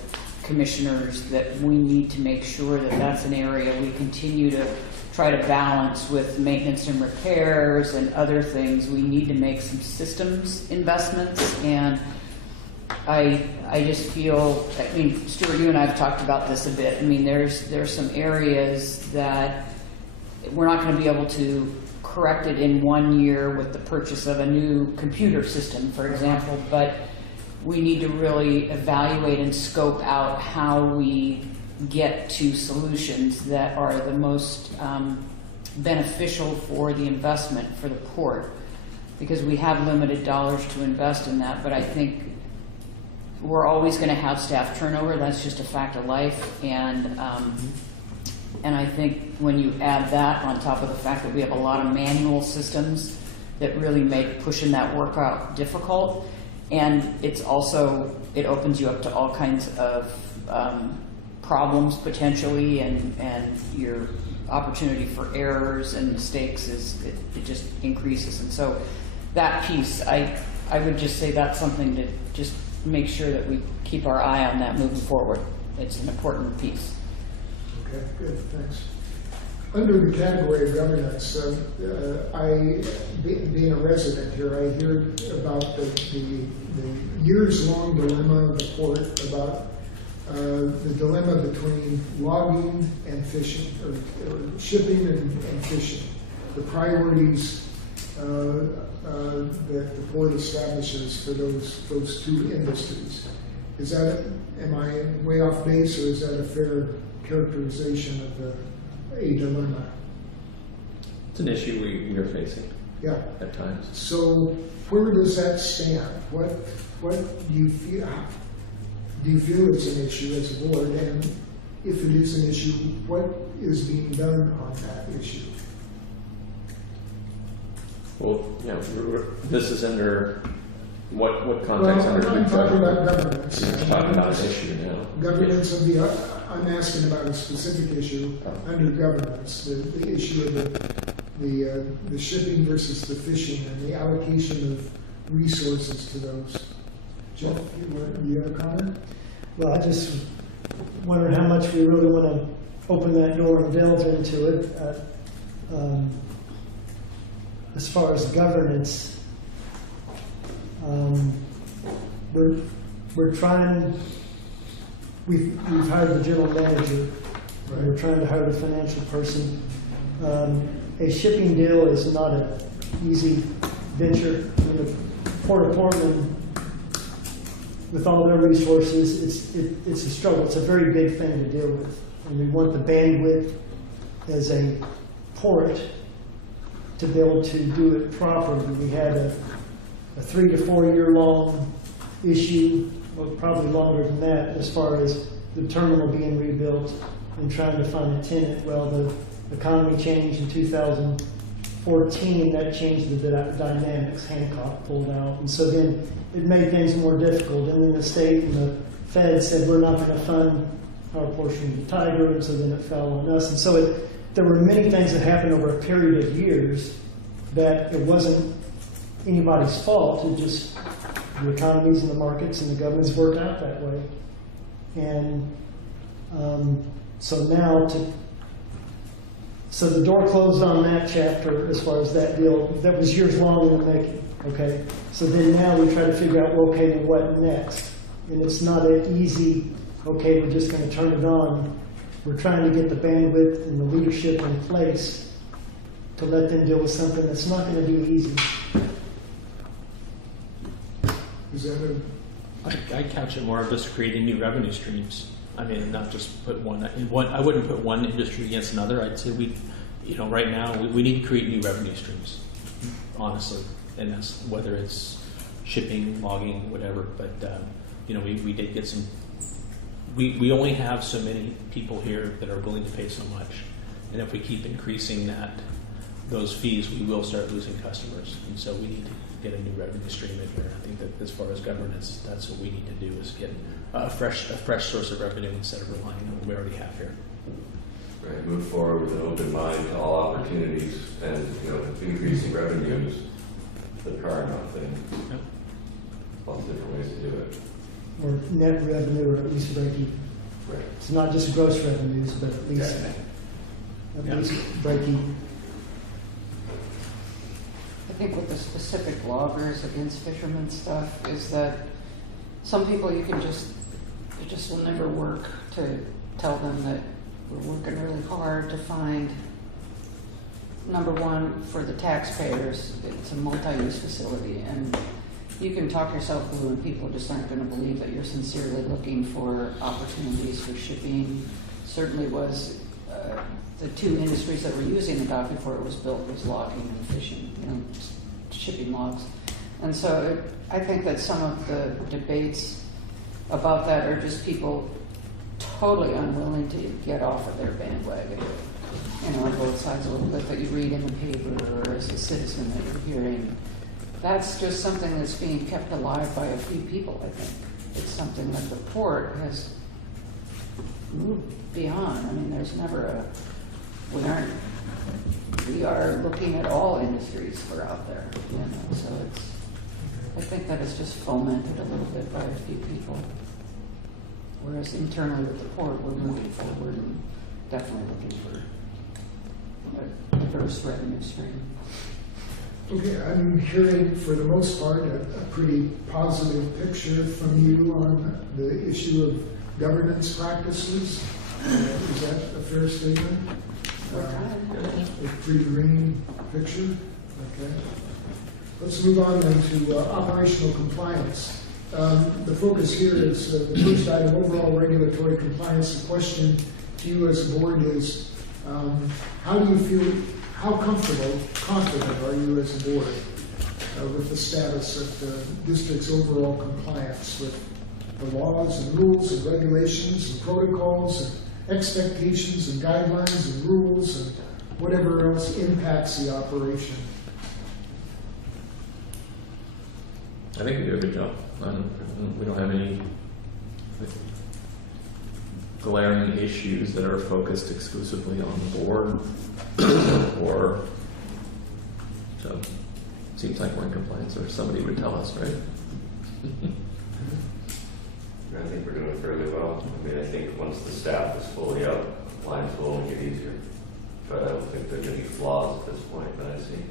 commissioners, that we need to make sure that that's an area we continue to try to balance with maintenance and repairs and other things. We need to make some systems investments, and I just feel, Stuart, you and I have talked about this a bit. There's some areas that we're not going to be able to correct it in 1 year with the purchase of a new computer system, for example, but we need to really evaluate and scope out how we get to solutions that are the most beneficial for the investment for the port, because we have limited dollars to invest in that. But I think we're always going to have staff turnover. That's just a fact of life. And I think when you add that on top of the fact that we have a lot of manual systems that really make pushing that work out difficult, and it opens you up to all kinds of problems potentially, and your opportunity for errors and mistakes it just increases. And so that piece, I would just say that's something to just make sure that we keep our eye on that moving forward. It's an important piece. Okay, good, thanks. Under the category of governance, being a resident here, I hear about the years-long dilemma of the port about the dilemma between logging and fishing, or shipping and fishing, the priorities that the port establishes for those two industries. Am I way off base, or is that a fair characterization a dilemma. It's an issue we are facing Yeah. at times. So where does that stand? What do you feel? Do you feel it's an issue as a board? And if it is an issue, what is being done on that issue? Well, yeah, this is under, what context Well, under? I'm talking about governance. We're talking about an issue now. Governance of the, I'm asking about a specific issue under governance, the issue of the shipping versus the fishing and the allocation of resources to those. Jeff, you have a comment? Well, I just wonder how much we really want to open that door and delve into it. As far as governance, we're trying. We've hired the general manager. We're trying to hire a financial person. A shipping deal is not an easy venture. I mean, the Port of Portland, with all their resources, it's a struggle. It's a very big thing to deal with. And we want the bandwidth as a port to be able to do it properly. We had a 3 to 4 year long issue, well, probably longer than that, as far as the terminal being rebuilt and trying to find a tenant. Well, the economy changed in 2014. That changed the dynamics. Hancock pulled out. And so then it made things more difficult. And then the state and the Fed said, we're not going to fund our portion of the Tiger. And so then it fell on us. And so there were many things that happened over a period of years that it wasn't anybody's fault. It just, the economies and the markets and the governments worked out that way. And so now so the door closed on that chapter as far as that deal. That was years long in the making, okay? So then now we try to figure out, well, okay, then what next? And it's not an easy, okay, we're just going to turn it on. We're trying to get the bandwidth and the leadership in place to let them deal with something that's not going to be easy. Is that I couch it more of just creating new revenue streams. I mean, not just put one in one. I wouldn't put one industry against another. I'd say right now we need to create new revenue streams, honestly, and that's whether it's shipping, logging, whatever. But we did get some. We only have so many people here that are willing to pay so much, and if we keep increasing those fees, we will start losing customers, and so we need to get a new revenue stream in here. I think that as far as governance, that's what we need to do, is get a fresh source of revenue instead of relying on what we already have here. Right, move forward with an open mind to all opportunities and, increasing revenues, the paramount thing. Yep. Lots of different ways to do it. Or net revenue, or at least break even. Right. It's not just gross revenues, but at least, Yeah. break even. I think with the specific loggers against fishermen stuff is that some people it just will never work to tell them that we're working really hard to find, number one, for the taxpayers, it's a multi-use facility, and you can talk yourself blue and people just aren't going to believe that you're sincerely looking for opportunities for shipping. Certainly was the two industries that were using the dock before it was built was logging and fishing, shipping logs. And so I think that some of the debates about that are just people totally unwilling to get off of their bandwagon, on both sides a little bit, that you read in the paper or as a citizen that you're hearing. That's just something that's being kept alive by a few people, I think. It's something that the port has moved beyond. I mean, there's never we are looking at all industries for out there, so I think that it's just fomented a little bit by a few people. Whereas internally with the port, we're moving forward and definitely looking for a diverse revenue stream. Okay, I'm hearing for the most part a pretty positive picture from you on the issue of governance practices. Is that a fair statement? A pretty green picture. Okay. Let's move on then to operational compliance. The focus here is the first item, overall regulatory compliance. The question to you as a board is, How do you feel, how comfortable, confident are you as a board with the status of the district's overall compliance with the laws and rules and regulations and protocols and expectations and guidelines and rules and whatever else impacts the operation? I think we do a good job. We don't have any glaring issues that are focused exclusively on the board, or so. Seems like we're in compliance, or somebody would tell us, right? I think we're doing fairly well. I mean, I think once the staff is fully up, compliance will only get easier. But I don't think there are any flaws at this point that I see.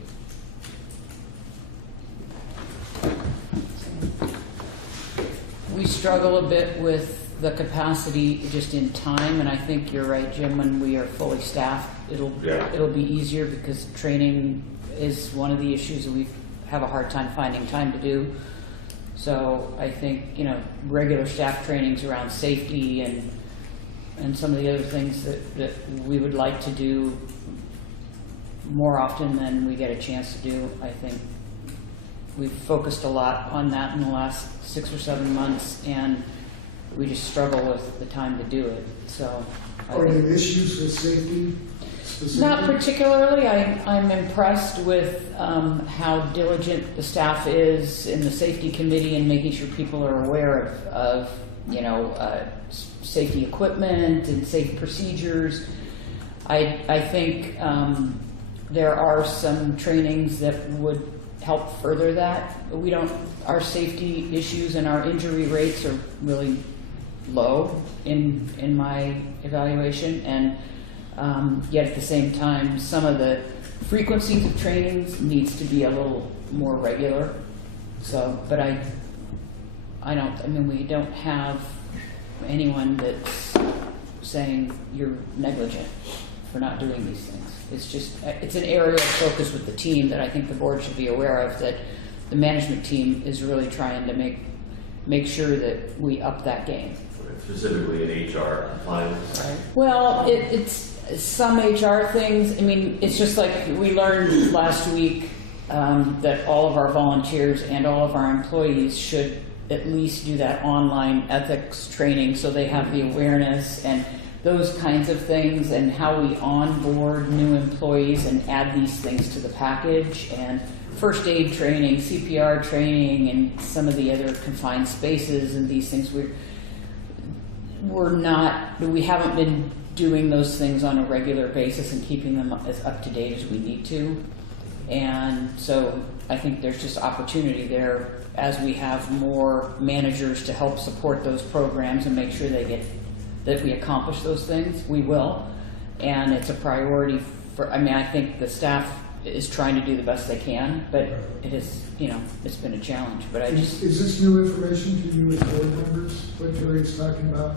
We struggle a bit with the capacity just in time, and I think you're right, Jim, when we are fully staffed, it'll be easier because training is one of the issues that we have a hard time finding time to do. So I think, regular staff trainings around safety and some of the other things that we would like to do more often than we get a chance to do. I think we've focused a lot on that in the last 6 or 7 months, and we just struggle with the time to do it. So Are there issues with safety specifically? not particularly. I'm impressed with how diligent the staff is in the safety committee and making sure people are aware of safety equipment and safe procedures. I think there are some trainings that would help further that. Our safety issues and our injury rates are really low in my evaluation, and yet at the same time, some of the frequencies of trainings needs to be a little more regular. So, but we don't have anyone that's saying you're negligent for not doing these things. It's just, it's an area of focus with the team that I think the board should be aware of, that the management team is really trying to make sure that we up that game. Specifically in HR compliance. Right. Well, it's some HR things. I mean, it's just like we learned last week that all of our volunteers and all of our employees should at least do that online ethics training so they have the awareness and those kinds of things, and how we onboard new employees and add these things to the package, and first aid training, CPR training, and some of the other confined spaces and these things. We haven't been doing those things on a regular basis and keeping them as up to date as we need to. And so I think there's just opportunity there as we have more managers to help support those programs and make sure that we accomplish those things. We will. And it's a priority I think the staff is trying to do the best they can, but it is, it's been a challenge. But Is this new information to you as board members, what Jerry's talking about?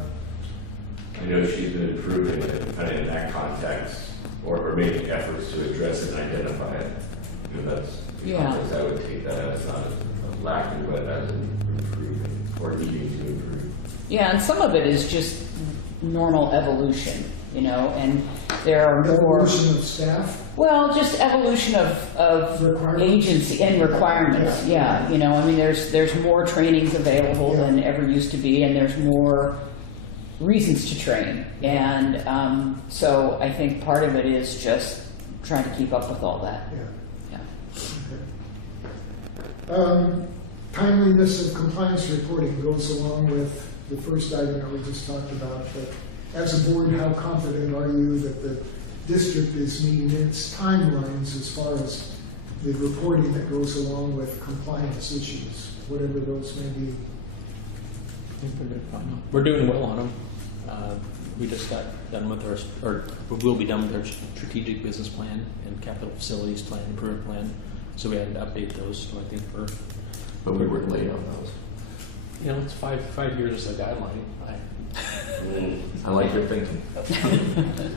I know she's been improving it kind of in that context, or making efforts to address it and identify it. That's the context I would take that as, not a lacking, but as improving or needing to improve. Yeah, and some of it is just normal evolution, and there are more... Evolution of staff? Well, just evolution of agency and requirements. Yeah, there's more trainings available than ever used to be, and there's more reasons to train. And so I think part of it is just trying to keep up with all that. Timeliness of compliance reporting goes along with the first item that we just talked about. But as a board, how confident are you that the district is meeting its timelines as far as the reporting that goes along with compliance issues, whatever those may be? We're doing well on them. We just got done with we'll be done with our strategic business plan and capital facilities plan, improvement plan. So we had to update those. So I think But we were late on those. it's 5 years as a guideline. I like your thinking.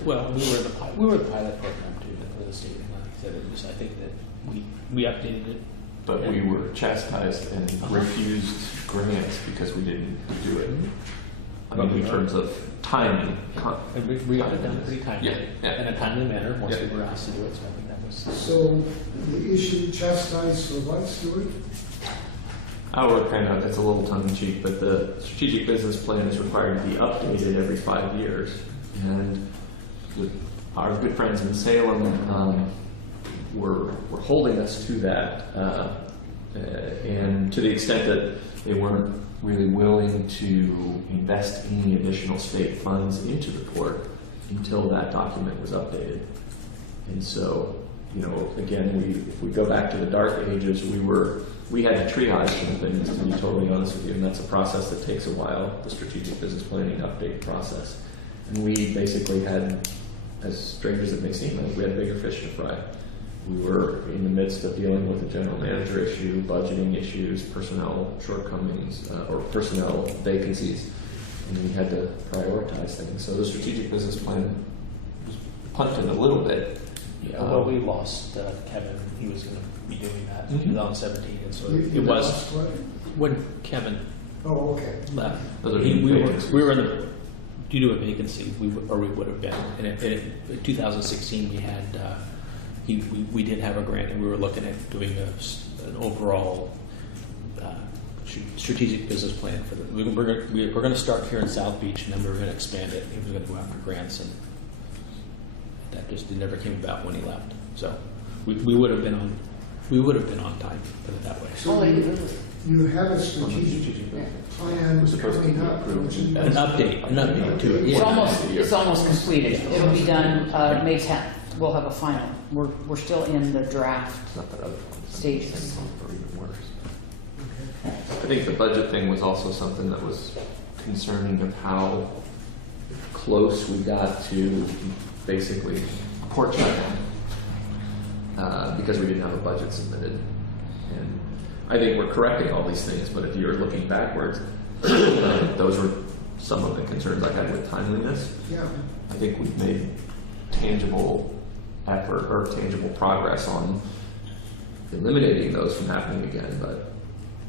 Well, we were the pilot program too for the state. And like I said, I think that we updated it. But we were chastised and refused grants because we didn't do it. I mean, in terms of timing. And we got it done pretty timely, Yeah. in a timely manner, once Yeah. we were asked to do it, so I think that was. So the issue chastised for what, Stuart? Our kind of, it's a little tongue in cheek, but the strategic business plan is required to be updated every 5 years. And with our good friends in Salem were holding us to that. And to the extent that they weren't really willing to invest any additional state funds into the port until that document was updated. And so, you know, again, if we go back to the dark ages, we had to triage some things, to be totally honest with you, and that's a process that takes a while, the strategic business planning update process. And we basically had, as strange as it may seem, we had bigger fish to fry. We were in the midst of dealing with a general manager issue, budgeting issues, personnel shortcomings, or personnel vacancies, and we had to prioritize things. So the strategic business plan was punted a little bit. Yeah, well, we lost Kevin. He was going to be doing that in Mhm. 2017, and so You it was lost what? when Kevin Oh, okay. left. Those are we vacancies. were in the due to a vacancy, we would have been. And in 2016, we had we did have a grant, and we were looking at doing an overall strategic business plan for the. We're going to start here in South Beach, and then we're going to expand it. And we're going to go after grants, and that just never came about when he left. So we would have been on time, put it that way. So you have a strategic plan Was supposed to be coming up, approved. don't you? An update to it. It's almost completed. It'll be done May 10th. We'll have a final. We're still in the draft It's not that other one. stages. Or even worse. Okay. I think the budget thing was also something that was concerning of how close we got to basically port shutdown because we didn't have a budget submitted. And I think we're correcting all these things, but if you're looking backwards, those were some of the concerns I had with timeliness. Yeah. I think we've made tangible effort or tangible progress on eliminating those from happening again, but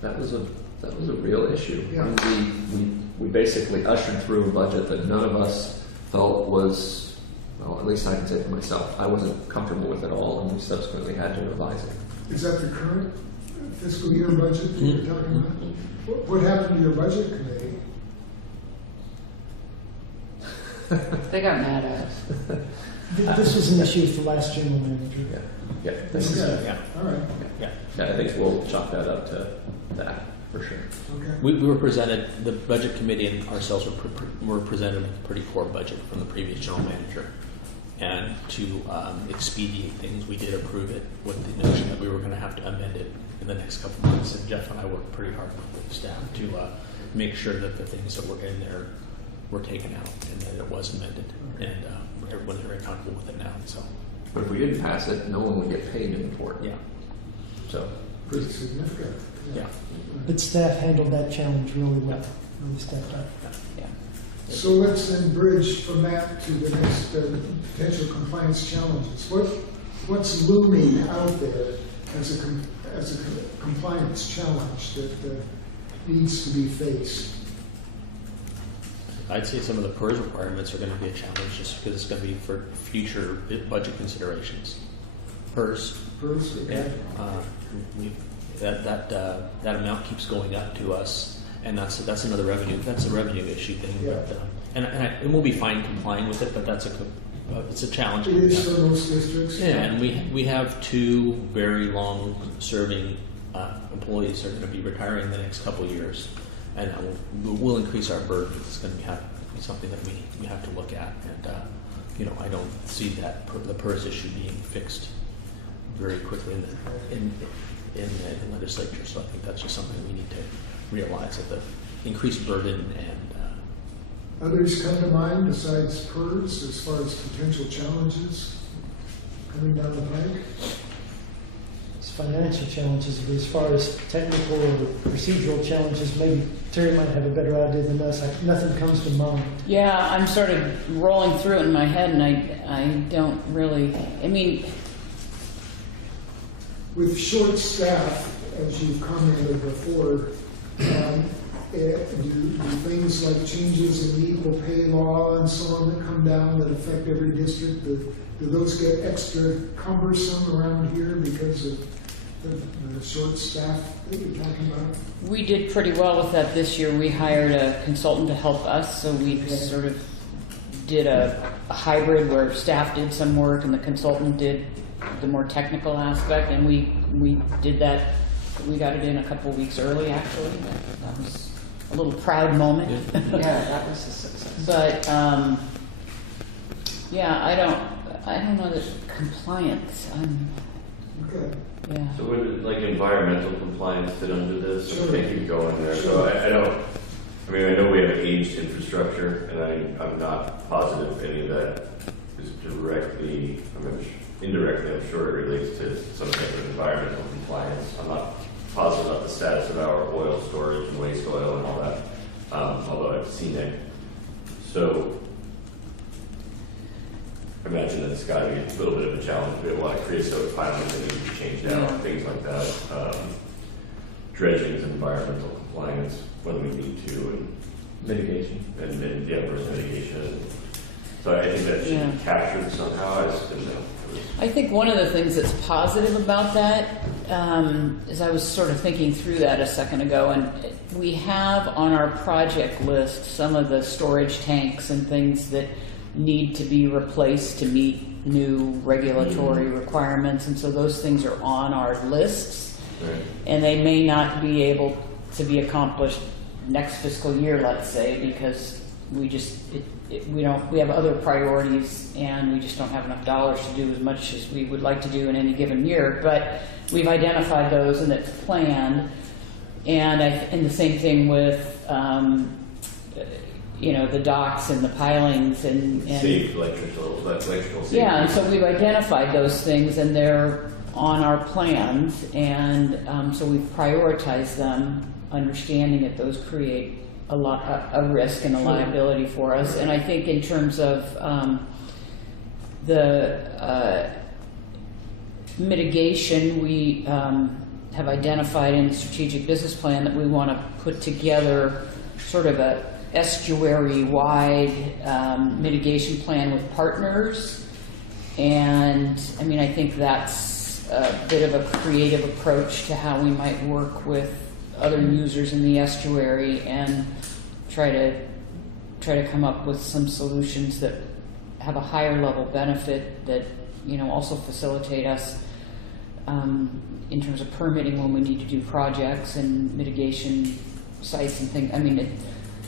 that was a real issue. Yeah. I mean, we basically ushered through a budget that none of us felt was, well, at least I can say for myself, I wasn't comfortable with at all, and we subsequently had to revise it. Is that the current fiscal year budget that you're talking about? What happened to your budget committee? They got mad at us. This was an issue with the last general manager. Yeah, This is- Okay. Yeah. All right, Yeah. I think we'll chalk that up to that for sure. okay. We were presented, the budget committee and ourselves were presented with a pretty poor budget from the previous general manager. And to expedite things, we did approve it with the notion that we were going to have to amend it in the next couple of months. And Jeff and I worked pretty hard with the staff to make sure that the things that were in there were taken out and that it was amended. And everyone's very comfortable with it now. So, But if we didn't pass it, no one would get paid in the port. yeah. So, Pretty significant. Yeah. But staff handled that challenge really well. Really stepped up. Yeah. So let's then bridge from that to the next potential compliance challenges. What's looming out there as a compliance challenge that needs to be faced? I'd say some of the PERS requirements are going to be a challenge just because it's going to be for future budget considerations. PERS, First, yeah, okay. that amount keeps going up to us, and that's another revenue. That's a revenue issue thing. Yeah. But, and we'll be fine complying with it, but it's a challenge. It is for most districts. Yeah, and we have two very long-serving employees that are going to be retiring in the next couple of years, and we'll increase our burden. It's going to be something that we have to look at, and I don't see that the PERS issue being fixed very quickly in the legislature. So I think that's just something we need to realize that the increased burden and Others come to mind besides PERS as far as potential challenges coming down the pike? It's financial challenges, but as far as technical or procedural challenges, maybe Terry might have a better idea than us. Nothing comes to mind. Yeah, I'm sort of rolling through it in my head, and I don't really. I mean, With short staff, as you've commented before, do things like changes in the equal pay law and so on that come down that affect every district, do those get extra cumbersome around here because of the short staff that you're talking about? We did pretty well with that this year. We hired a consultant to help us, so we sort of did a hybrid where staff did some work and the consultant did the more technical aspect, and we did that. We got it in a couple of weeks early, actually. That was a little proud moment. Yeah, that was a success. But yeah, I don't know that compliance. Okay. Yeah. So would like environmental compliance fit under this? Sure. I think you'd go in there. Sure. So I know we have aged infrastructure, and I'm not positive any of that is directly, indirectly, I'm sure it relates to some type of environmental compliance. I'm not positive about the status of our oil storage and waste oil and all that, although I've seen it. So I imagine that it's got to be a little bit of a challenge. We have a lot of creosote pilings that need to be changed out, Yeah. things like that. Dredging is environmental compliance when we need to, and mitigation, and yeah, risk mitigation. So I think that should Yeah. be captured somehow. I just didn't know. I think one of the things that's positive about that is I was sort of thinking through that a second ago, and we have on our project list some of the storage tanks and things that need to be replaced to meet new regulatory requirements, and so those things are on our lists, Right. and they may not be able to be accomplished next fiscal year, let's say, because we just we have other priorities and we just don't have enough dollars to do as much as we would like to do in any given year. But we've identified those and it's planned. And the same thing with the docks and the pilings and Safe electrical safety. yeah. And so we've identified those things and they're on our plans, and so we've prioritized them, understanding that those create a risk and a liability for us. And I think in terms of the mitigation, we have identified in the strategic business plan that we want to put together sort of a estuary-wide mitigation plan with partners. And I mean, I think that's a bit of a creative approach to how we might work with other users in the estuary and try to come up with some solutions that have a higher level benefit that also facilitate us in terms of permitting when we need to do projects and mitigation sites and things. I mean,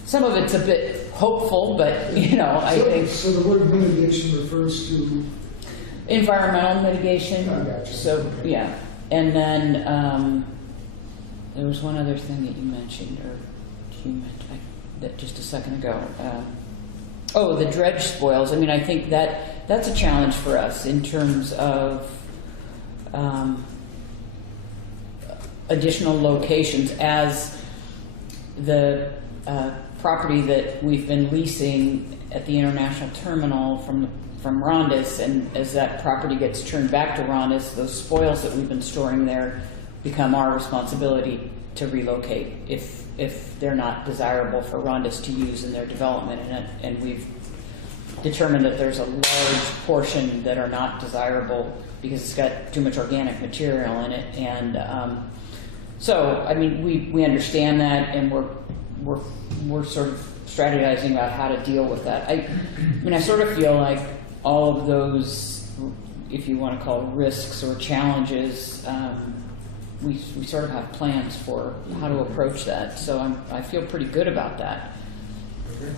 some of it's a bit hopeful, but I think So the word mitigation refers to environmental mitigation. I gotcha. So Okay. yeah, and then there was one other thing that you mentioned, that just a second ago. The dredge spoils. I mean, I think that's a challenge for us in terms of additional locations as the property that we've been leasing at the international terminal from Rondis, and as that property gets turned back to Rondis, those spoils that we've been storing there become our responsibility to relocate if they're not desirable for Rondis to use in their development. And we've determined that there's a large portion that are not desirable because it's got too much organic material in it. And so, I mean, we understand that, and we're sort of strategizing about how to deal with that. I mean, I sort of feel like all of those, if you want to call it risks or challenges, we sort of have plans for how to approach that. So I feel pretty good about that. Okay.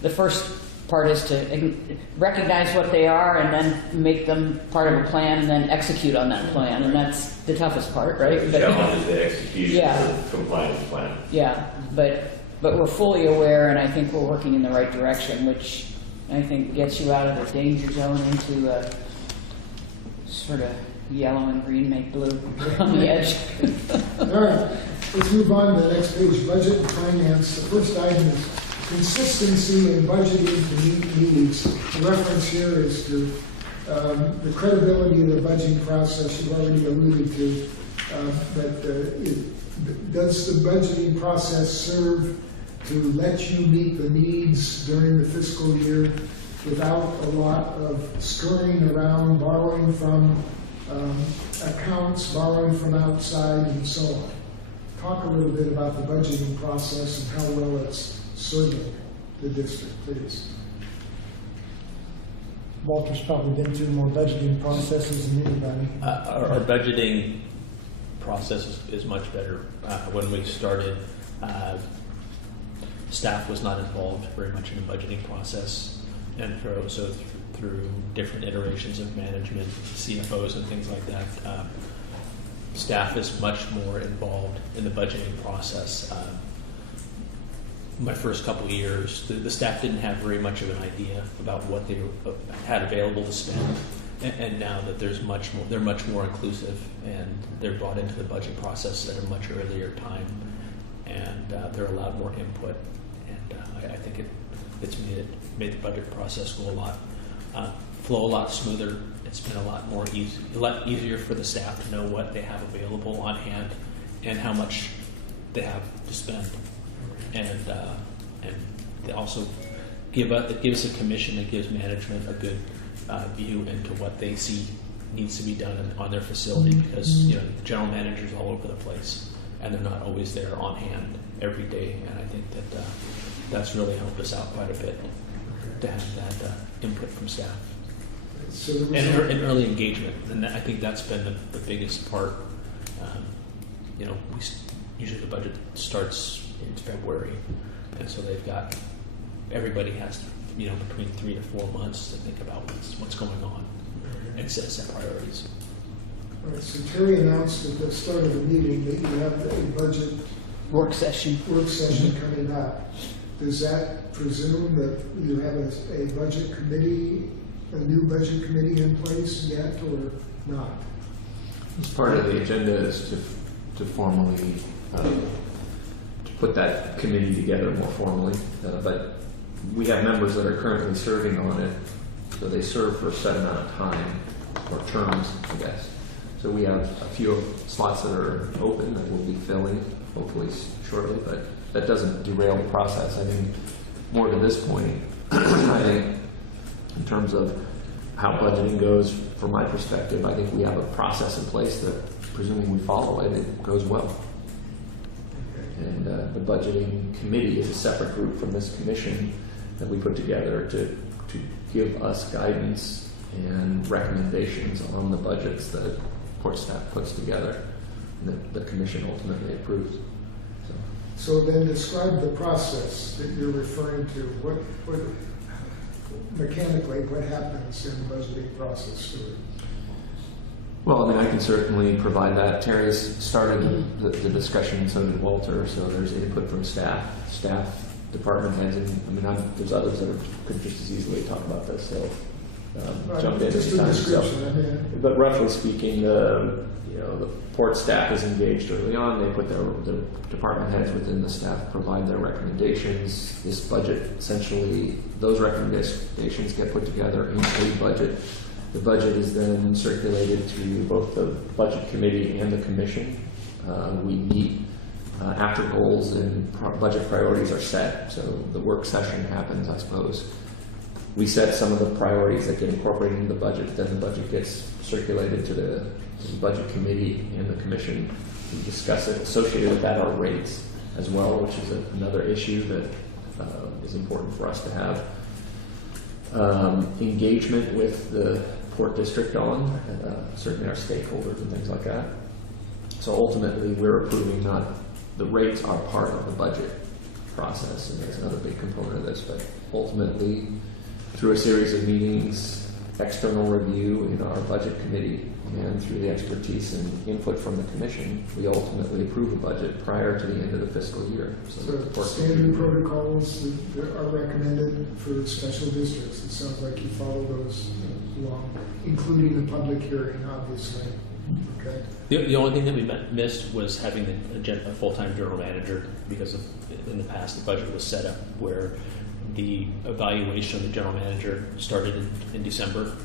The first part is to recognize what they are and then make them part of a plan and then execute on that plan. And that's the toughest part, right? The challenge is the execution Yeah. of the compliance plan. Yeah, but we're fully aware, and I think we're working in the right direction, which I think gets you out of the danger zone into a sort of yellow and green make blue on the edge. All right, let's move on to the next page, budget and finance. The first item is consistency in budgeting to meet needs. The reference here is to the credibility of the budgeting process you've already alluded to, but does the budgeting process serve to let you meet the needs during the fiscal year without a lot of scurrying around, borrowing from accounts, borrowing from outside, and so on? Talk a little bit about the budgeting process and how well it's serving the district, please. Walter's probably been through more budgeting processes than anybody. Our budgeting process is much better. When we started, staff was not involved very much in the budgeting process, and through different iterations of management, CFOs and things like that, staff is much more involved in the budgeting process. My first couple of years, the staff didn't have very much of an idea about what they had available to spend, and now that they're much more inclusive, and they're brought into the budget process at a much earlier time, and they're allowed more input, and I think it's made the budget process go flow a lot smoother. It's been a lot easier for the staff to know what they have available on hand and how much they have to spend. And they also it gives the commission, it gives management a good view into what they see needs to be done on their facility, because the general manager's all over the place and they're not always there on hand every day. And I think that that's really helped us out quite a bit to have that input from staff. So And early engagement, and I think that's been the biggest part. Usually the budget starts in February, and so everybody has between 3 to 4 months to think about what's going on and set priorities. All right, so Terry announced at the start of the meeting that you have a budget Work session. coming up. Does that presume that you have a budget committee, a new budget committee in place yet, or not? As part of the agenda is to formally to put that committee together more formally, but we have members that are currently serving on it, so they serve for a set amount of time, or terms, I guess. So we have a few slots that are open that we'll be filling, hopefully shortly, but that doesn't derail the process. I think more to this point, I think in terms of how budgeting goes, from my perspective, I think we have a process in place that, presuming we follow it, it goes well. And the budgeting committee is a separate group from this commission that we put together to give us guidance and recommendations on the budgets that Port staff puts together and that the commission ultimately approves. So then describe the process that you're referring to. What mechanically, what happens in the budgeting process, Stuart? Well, I mean, I can certainly provide that. Terry's started the discussion, and so did Walter. So there's input from staff, department heads, and there's others that could just as easily talk about this. So jump in just a anytime. description. But roughly speaking, the Port staff is engaged early on. They put their department heads within the staff provide their recommendations. This budget, essentially, those recommendations get put together in a budget. The budget is then circulated to both the budget committee and the commission. We meet after goals and budget priorities are set, so the work session happens, I suppose. We set some of the priorities that get incorporated into the budget, then the budget gets circulated to the budget committee and the commission. We discuss it. Associated with that are rates as well, which is another issue that is important for us to have. Engagement with the Port District on, certainly our stakeholders and things like that. So ultimately, we're approving the rates are part of the budget process, and that's another big component of this. But ultimately, through a series of meetings, external review in our budget committee, and through the expertise and input from the commission, we ultimately approve a budget prior to the end of the fiscal year. So standard protocols that are recommended for special districts. It sounds like you follow those along, including the public hearing, obviously. Okay. The only thing that we missed was having a full-time general manager, because in the past the budget was set up where the evaluation of the general manager started in December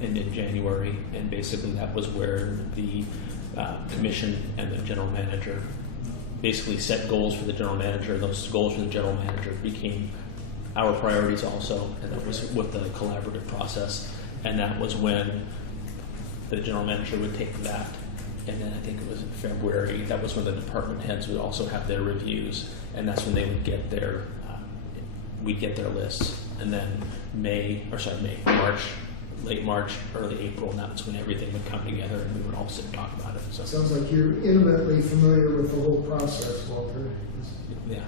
and in January, and basically that was where the commission and the general manager basically set goals for the general manager. Those goals for the general manager became our priorities also, and that was with the collaborative process. And that was when the general manager would take that, and then I think it was in February, that was when the department heads would also have their reviews, and that's when they would get their, we'd get their lists. And then March, late March, early April, and that's when everything would come together and we would all sit and talk about it. So, Sounds like you're intimately familiar with the whole process, Walter. yeah.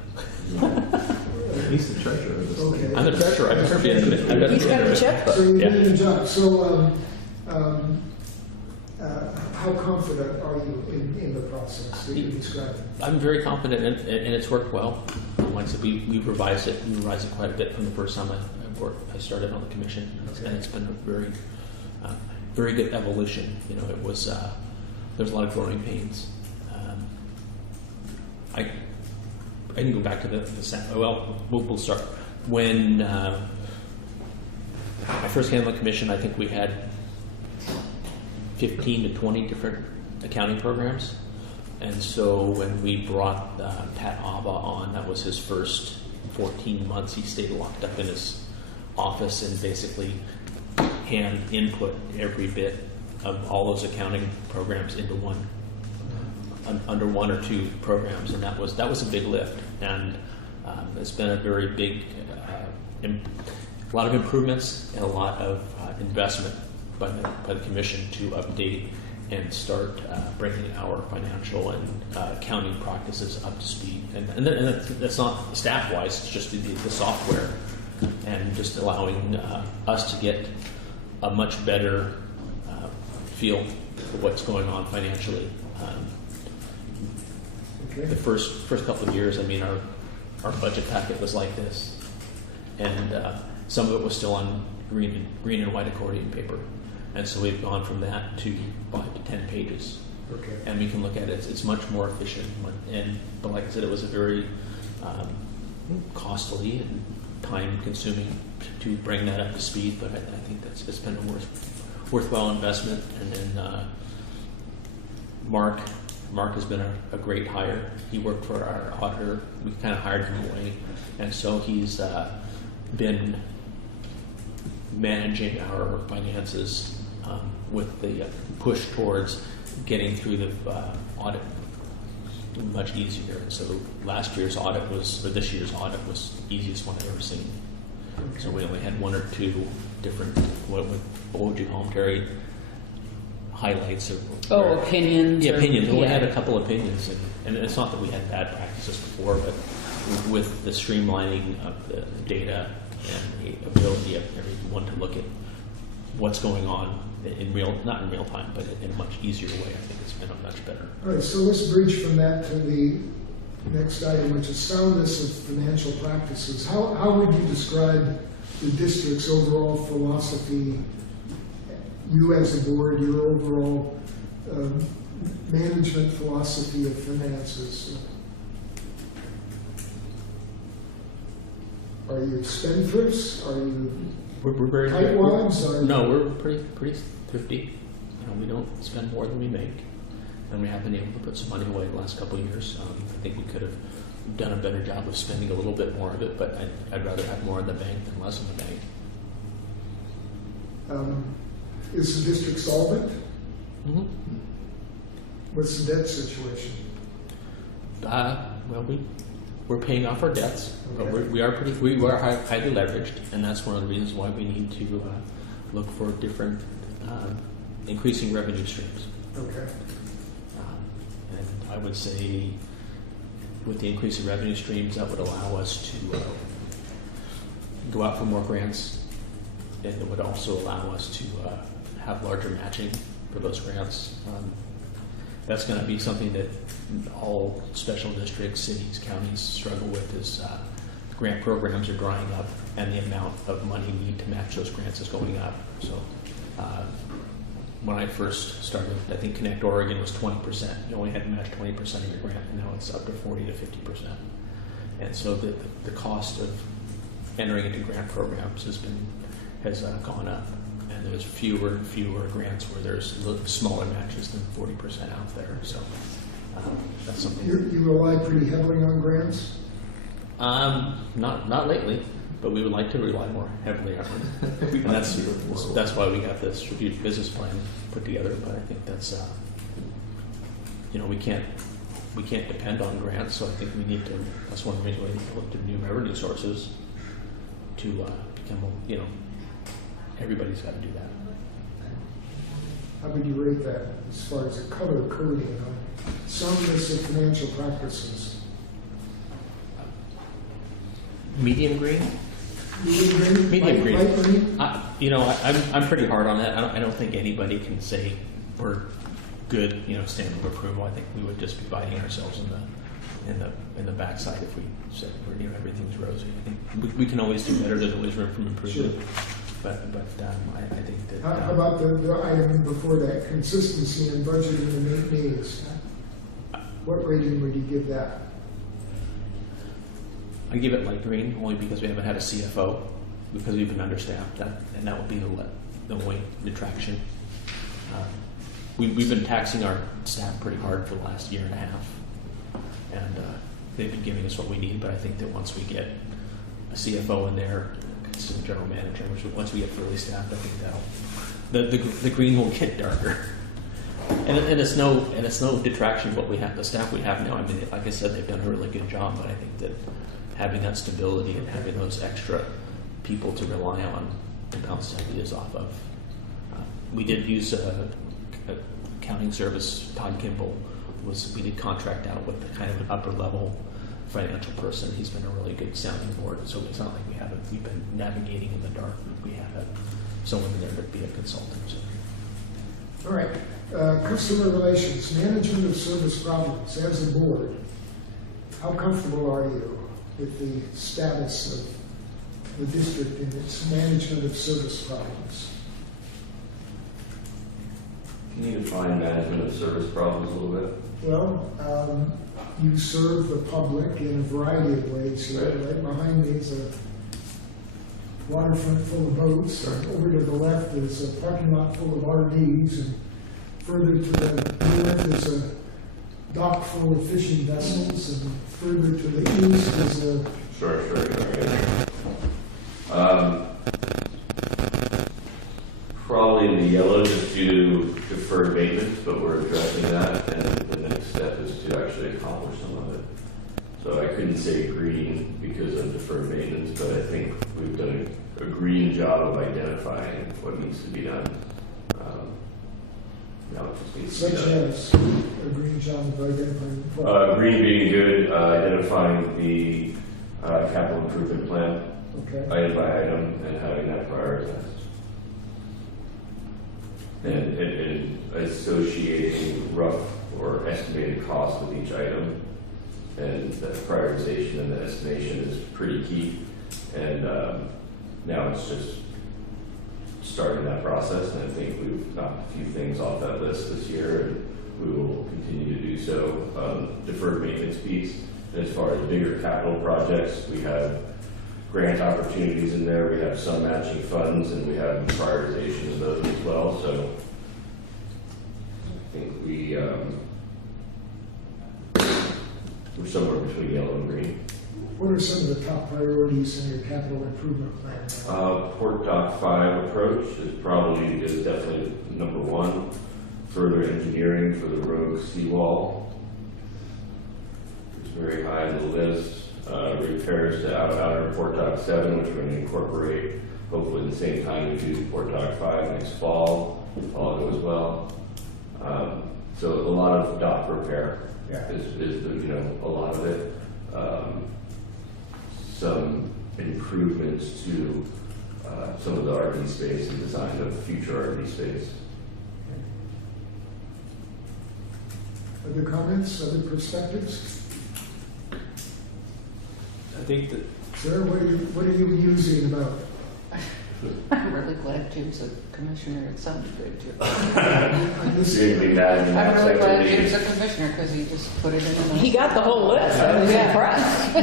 He's the treasurer of this thing. Okay. I'm the treasurer. I've never been in the, I've He's got the checkbook. So you Yeah. did a job. So, how confident are you in the process that you described? I'm very confident, and it's worked well. Like I said, we revised it. We revised it quite a bit from the first time I started on the commission, and it's been a very good evolution. You know, it was there's a lot of growing pains. I can go back to we'll start when I first came on the commission. I think we had 15 to 20 different accounting programs. And so when we brought Pat Ava on, that was his first 14 months. He stayed locked up in his office and basically hand input every bit of all those accounting programs into one, under one or two programs. And that was a big lift. And it's been a very big, a lot of improvements and a lot of investment by the commission to update and start bringing our financial and accounting practices up to speed. And that's not staff-wise, it's just the software, and just allowing us to get a much better feel for what's going on financially. Okay. The first couple of years, I mean, our budget packet was like this, and some of it was still on green and white accordion paper. And so we've gone from that to 5 to 10 pages. Okay. And we can look at it. It's much more efficient. But like I said, it was a very costly and time-consuming to bring that up to speed. But I think it's been a worthwhile investment. And then Mark has been a great hire. He worked for our auditor. We kind of hired him away. And so he's been managing our finances with the push towards getting through the audit much easier. And so this year's audit was the easiest one I've ever seen. So we only had one or two different, what would you call them, Terry? Highlights of Opinions. Yeah, opinions. We Yeah. had a couple opinions, and it's not that we had bad practices before, but with the streamlining of the data and the ability of everyone to look at what's going on not in real time, but in a much easier way, I think it's been a much better. All right, so let's bridge from that to the next item, which is soundness of financial practices. How would you describe the district's overall philosophy, you as a board, your overall management philosophy of finances? Are you spendthrifts? Are you We're very tightwads? No, we're pretty thrifty. We don't spend more than we make, and we have been able to put some money away the last couple of years. I think we could have done a better job of spending a little bit more of it, but I'd rather have more in the bank than less in the bank. Is the district solvent? Mm-hmm. What's the debt situation? Well, we're paying off our debts, but we are highly leveraged, and that's one of the reasons why we need to look for different increasing revenue streams. Okay. And I would say, with the increase in revenue streams, that would allow us to go out for more grants, and it would also allow us to have larger matching for those grants. That's going to be something that all special districts, cities, counties struggle with, is grant programs are drying up, and the amount of money we need to match those grants is going up. So when I first started, I think Connect Oregon was 20%. You only had to match 20% of your grant, and now it's up to 40 to 50%. And so the cost of entering into grant programs has gone up, and there's fewer and fewer grants where there's smaller matches than 40% out there. So That's something. You rely pretty heavily on grants? Not lately, but we would like to rely more heavily on it. And that's why we got the strategic business plan put together. But I think that's, we can't depend on grants. So I think we need to. That's one reason we need to look to new revenue sources to become. Everybody's got to do that. How would you rate that as far as the color coding on soundness of financial practices? Medium green. Medium green. Light green? I'm pretty hard on that. I don't think anybody can say we're good, stamp of approval. I think we would just be biting ourselves in the backside if we said everything's rosy. I think we can always do better. There's always room for improvement. Sure. But I think that. How about the item before that, consistency in budgeting and meetings? What rating would you give that? I give it light green only because we haven't had a CFO, because we've been understaffed, and that would be the only detraction. We've been taxing our staff pretty hard for the last year and a half, and they've been giving us what we need. But I think that once we get a CFO in there, consistent general manager, once we get fully staffed, I think the green will get darker. And it's no detraction of what we have, the staff we have now. I mean, like I said, they've done a really good job, but I think that having that stability and having those extra people to rely on and bounce ideas off of. We did use a accounting service. Todd Kimball we did contract out with the kind of an upper level financial person. He's been a really good sounding board, so it's not like we've been navigating in the dark. We have someone there to be a consultant. So. All right. Customer relations, management of service problems. As a board, how comfortable are you with the status of the district in its management of service problems? Can you define management of service problems a little bit? Well, you serve the public in a variety of ways here. Right behind me is a waterfront full of boats. Over to the left is a parking lot full of RVs, and further to the north is a dock full of fishing vessels, and further to the east is a... Sure. Probably in the yellow just due to deferred maintenance, but we're addressing that, and the next step is to actually accomplish some of it. So I couldn't say green because of deferred maintenance, but I think we've done a green job of identifying what needs to be done. Now it just needs to be Such done. as a green job of identifying... Green being good, identifying the capital improvement plan, Okay. item by item, and having that prioritized. And associating rough or estimated cost with each item. And the prioritization and the estimation is pretty key. And now it's just starting that process, and I think we've knocked a few things off that list this year, and we will continue to do so. Deferred maintenance piece, as far as bigger capital projects, we have grant opportunities in there, we have some matching funds, and we have prioritization of those as well. So I think we're somewhere between yellow and green. What are some of the top priorities in your capital improvement plan? Port Dock 5 approach is definitely number one. Further engineering for the rogue seawall. It's very high on the list. Repairs to outer Port Dock 7, which we're going to incorporate hopefully at the same time we do Port Dock 5 next fall. All goes well. So a lot of dock repair is a lot of it. Some improvements to some of the RV space and design of future RV space. Other comments, other perspectives? I think that Sir, what are you musing about? I'm really glad Jim's a commissioner. It sounded good too. Seriously, that I'm really glad Jim's a commissioner because he just put it in. He got the whole list. I was impressed.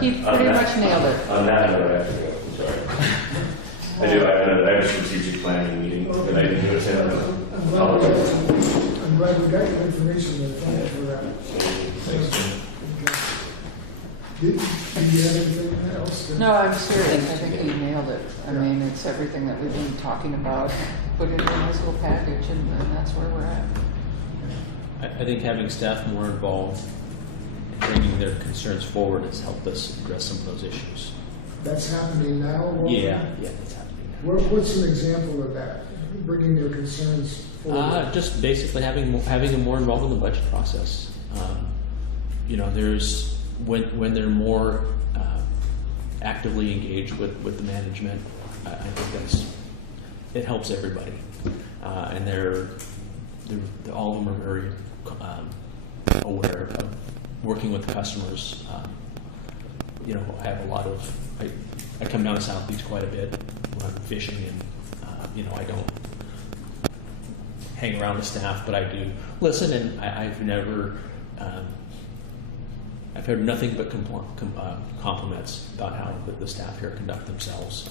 He pretty much nailed it. On that note, I have to go. I'm sorry. I have a strategic planning meeting that I didn't do it. I'm glad glad we got your information there. Thank you for that. Thanks, Jim. Okay. Do you have anything else? to- No, I'm serious. I think you nailed it. I mean, it's everything that we've been talking about. Put it in a nice little package, and that's where we're at. I think having staff more involved in bringing their concerns forward has helped us address some of those issues. That's happening now? Walter? Yeah, it's happening now. What's an example of that? Bringing their concerns forward? Just basically having them more involved in the budget process. There's when they're more actively engaged with the management, I think it helps everybody, and they're all of them are very aware of working with customers. I have a lot of I come down to South Beach quite a bit when I'm fishing, and I don't hang around with staff, but I do listen, and I've never I've heard nothing but compliments about how the staff here conduct themselves.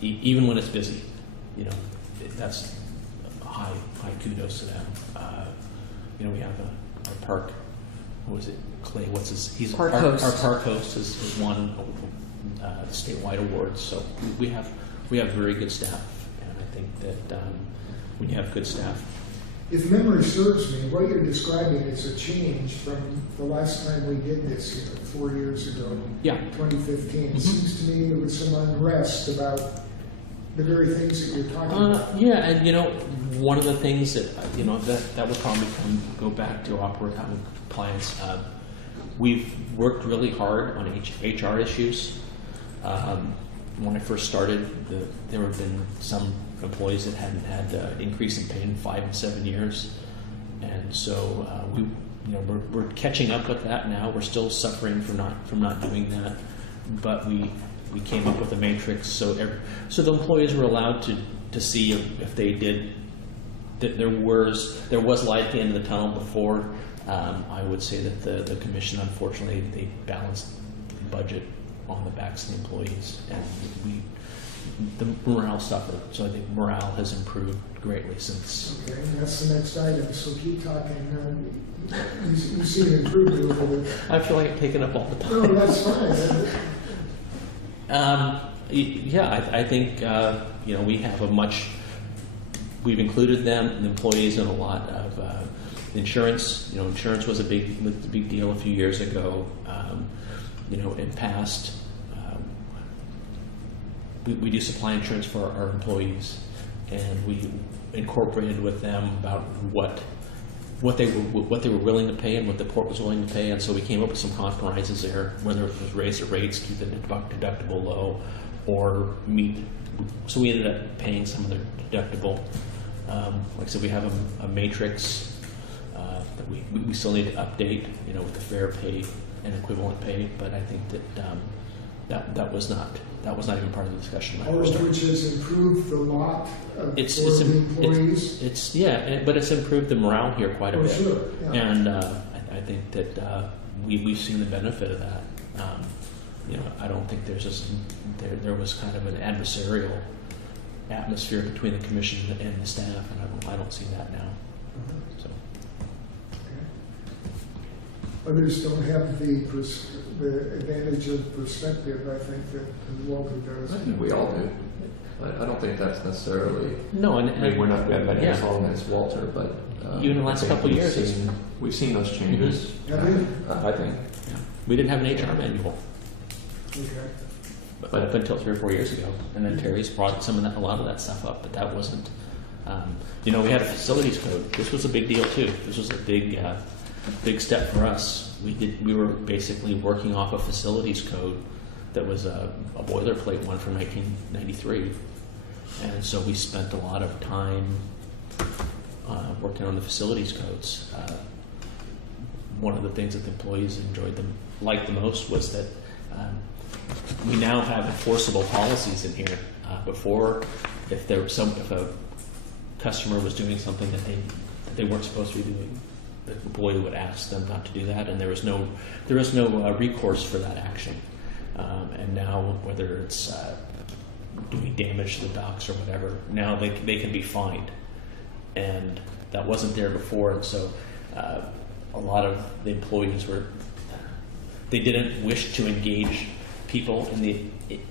Even when it's busy, that's high kudos to them. We have our park. What was it? Clay. What's his? He's Park our host. Our park host has won statewide awards. So we have very good staff, and I think that when you have good staff. If memory serves me, what you're describing is a change from the last time we did this here, 4 years ago, Yeah. 2015. It Mhm. seems to me there was some unrest about the very things that you're talking about. Yeah, and one of the things that that would probably go back to Opera compliance. We've worked really hard on HR issues. When I first started, there have been some employees that hadn't had increase in pay in 5 and 7 years, and so we're catching up with that now. We're still suffering from not doing that, but we came up with a matrix so the employees were allowed to see if they did that there was light at the end of the tunnel before. I would say that the commission, unfortunately, they balanced the budget on the backs of the employees, and the morale suffered. So I think morale has improved greatly since. Okay, that's the next item, so keep talking. You see an improvement over the... I feel like I'm taking up all the time. No, that's fine. I think we have we've included them, the employees, in a lot of insurance. Insurance was a big deal a few years ago. In past, we do supply insurance for our employees, and we incorporated with them about what they were willing to pay and what the port was willing to pay, and so we came up with some compromises there, whether it was raise the rates, keep the deductible low, or meet. So we ended up paying some of their deductible. Like I said, we have a matrix that we still need to update, with the fair pay and equivalent pay, but I think that was not even part of the discussion. when I All first of started. which has improved the lot for It's the employees. but it's improved the morale here quite a Oh, bit. sure, yeah. And I think that we've seen the benefit of that. I don't think there was kind of an adversarial atmosphere between the commission and the staff, and I don't see that now. So Others don't have the advantage of perspective, I think, that Walter does. I think we all do. But I don't think that's necessarily. no, and, I mean, we're not we haven't been here Yeah. as long as Walter, but Even the last I think couple of years, we've seen those changes. Have we? I think. we didn't have an HR manual. Okay. But up until 3 or 4 years ago, and then Terry's brought a lot of that stuff up, but that wasn't. We had a facilities code. This was a big deal too. This was a big step for us. We were basically working off a facilities code that was a boilerplate one from 1993, and so we spent a lot of time working on the facilities codes. One of the things that the employees liked the most was that we now have enforceable policies in here. Before, if a customer was doing something that they weren't supposed to be doing, the employee would ask them not to do that, and there was no recourse for that action. And now, whether it's doing damage to the docks or whatever, now they can be fined. and that wasn't there before, and so a lot of the employees they didn't wish to engage people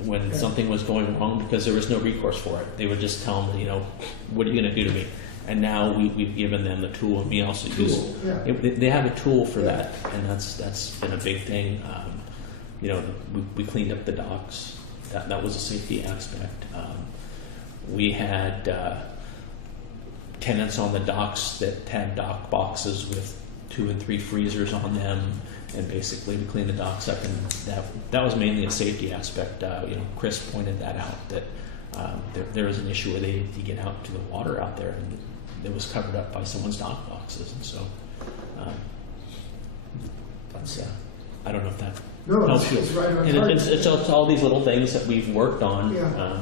when something was going wrong because there was no recourse for it. They would just tell them, what are you going to do to me? And now we've given them the tool, and we also use. Yeah. They have a tool for that, and that's been a big thing. We cleaned up the docks. That was a safety aspect. We had tenants on the docks that had dock boxes with 2 and 3 freezers on them, and basically we cleaned the docks up, and that was mainly a safety aspect. Chris pointed that out, that there was an issue where they needed to get out to the water out there, and it was covered up by someone's dock boxes, and so that's I don't know if that No, helps you. it's right on And target. it's all these little things that we've worked on. Yeah.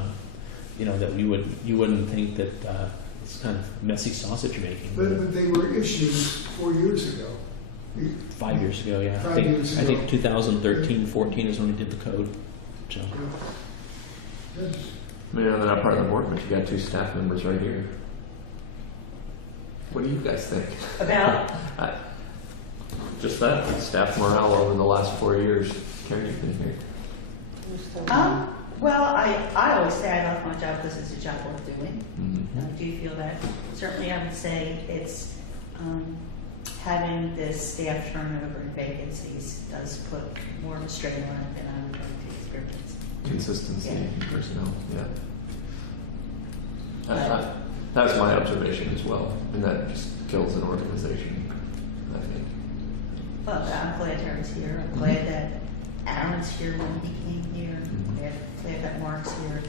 That you wouldn't think that it's kind of messy sausage making. But they were issues 4 years ago. 5 years ago, yeah. 5 years I think ago. 2013, 14 is when we did the code. So Good. I mean, they're not part of the board, but you got 2 staff members right here. What do you guys think? About? Just that, staff morale over the last 4 years. Karen, you've been here. Well, I always say I love my job because it's a job worth doing. Mhm. I do feel that. Certainly, I would say it's having this staff turnover and vacancies does put more of a strain on it than I would like to experience. Consistency Yeah. in personnel, yeah. That's my observation as well, and that just kills an organization, I think. But I'm glad Terry's here. I'm glad that Aaron's here when he came here. Mhm. Glad that Mark's here.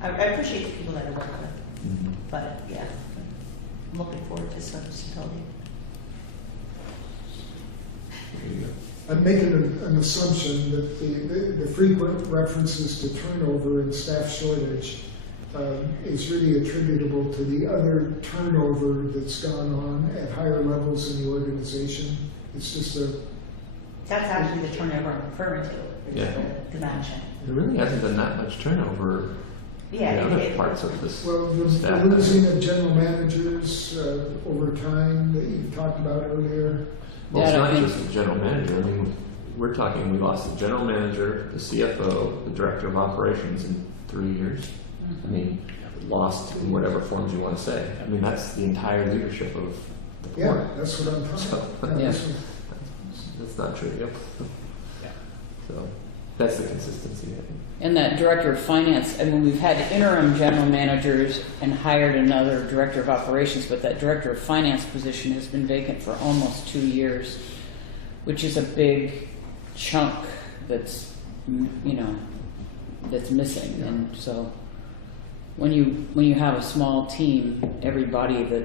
I appreciate the people that I work with. Mhm. But yeah, I'm looking forward to some stability. There you go. I'm making an assumption that the frequent references to turnover and staff shortage is really attributable to the other turnover that's gone on at higher levels in the organization. It's just That's actually the turnover I'm referring to, is Yeah. the dimension. There really hasn't been that much turnover Yeah, in other it- parts of this well, the staff. losing of general managers over time that you talked about earlier. Well, it's Yeah, I not think- just the general manager. I mean, we're talking, we lost the general manager, the CFO, the director of operations in 3 years. I mean, lost in whatever forms you want to say. I mean, that's the entire leadership of the board. Yeah, that's what I'm talking about. Yeah. That's not trivial. Yeah. So that's the consistency, I think. And that director of finance, I mean, we've had interim general managers and hired another director of operations, but that director of finance position has been vacant for almost 2 years, which is a big chunk that's, that's missing. And so when you have a small team, everybody that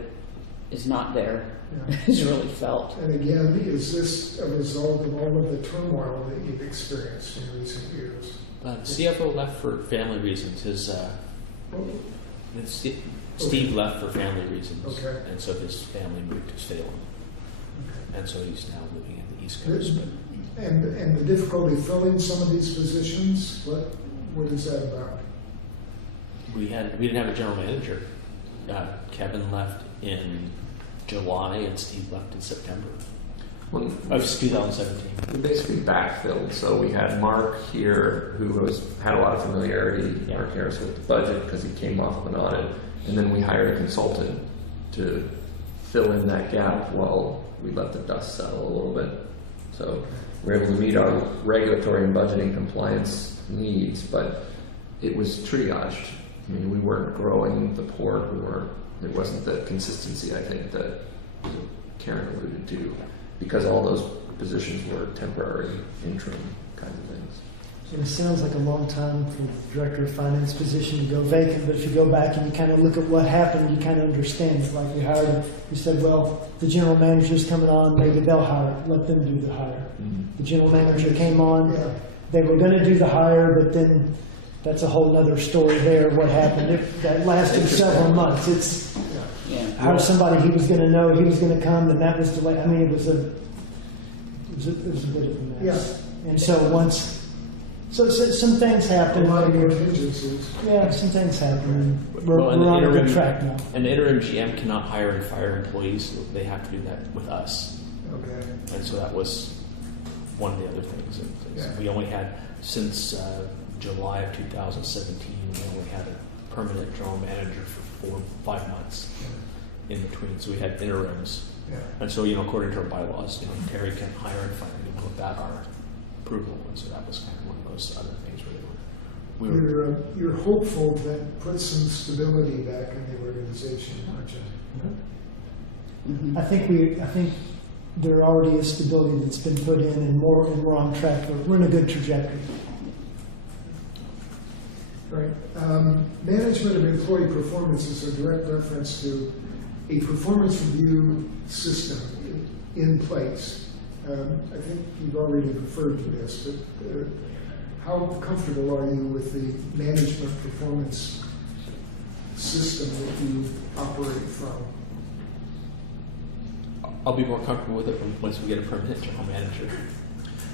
is not there Yeah. is really felt. And again, is this a result of all of the turmoil that you've experienced in recent years? the CFO left for family reasons. Steve left for family reasons, Okay. and so his family moved to Salem, and so he's now living in the East Coast. But And the difficulty filling some of these positions, what is that about? we didn't have a general manager. Kevin left in July, and Steve left in September Well, of 2017. we basically backfilled. So we had Mark here, who had a lot of familiarity, Yeah. Mark Harris, with the budget because he came off of an audit. And then we hired a consultant to fill in that gap while we let the dust settle a little bit. So we're able to meet our regulatory and budgeting compliance needs, but it was triaged. I mean, we weren't growing the port. There wasn't the consistency, I think, that Karen alluded to, because all those positions were temporary, interim kind of things. And it sounds like a long time for the director of finance position to go vacant, but if you go back and you kind of look at what happened, you kind of understand it. Like we hired him, you said, well, the general manager's coming on, maybe they'll hire, let them do the hire. The general manager came on, Yeah. they were going to do the hire, but then that's a whole other story there, what happened. That lasted several months. It's Yeah. how somebody he was going to know he was going to come, and that was delayed. I mean, it was a bit of a mess. Yeah. And so once So some things A happen. lot of contingencies. Yeah, some things happen. We're, Well, and we're the on a good interim- track now. An interim GM cannot hire and fire employees, so they have to do that with us. Okay. And so that was one of the other things. Yeah. We only had, since July of 2017, we only had a permanent general manager for 4 or 5 months in between. So we had interims. Yeah. And so, according to our bylaws, Terry can hire and fire anyone without our approval. And so that was kind of one of those other things where we were You're hopeful that puts some stability back in the organization, aren't you? Mhm. I think there already is stability that's been put in, and we're on track. We're in a good trajectory. Right. Management of employee performance is a direct reference to a performance review system in place. I think you've already referred to this, but how comfortable are you with the management performance system that you operate from? I'll be more comfortable with it once we get a permanent general manager.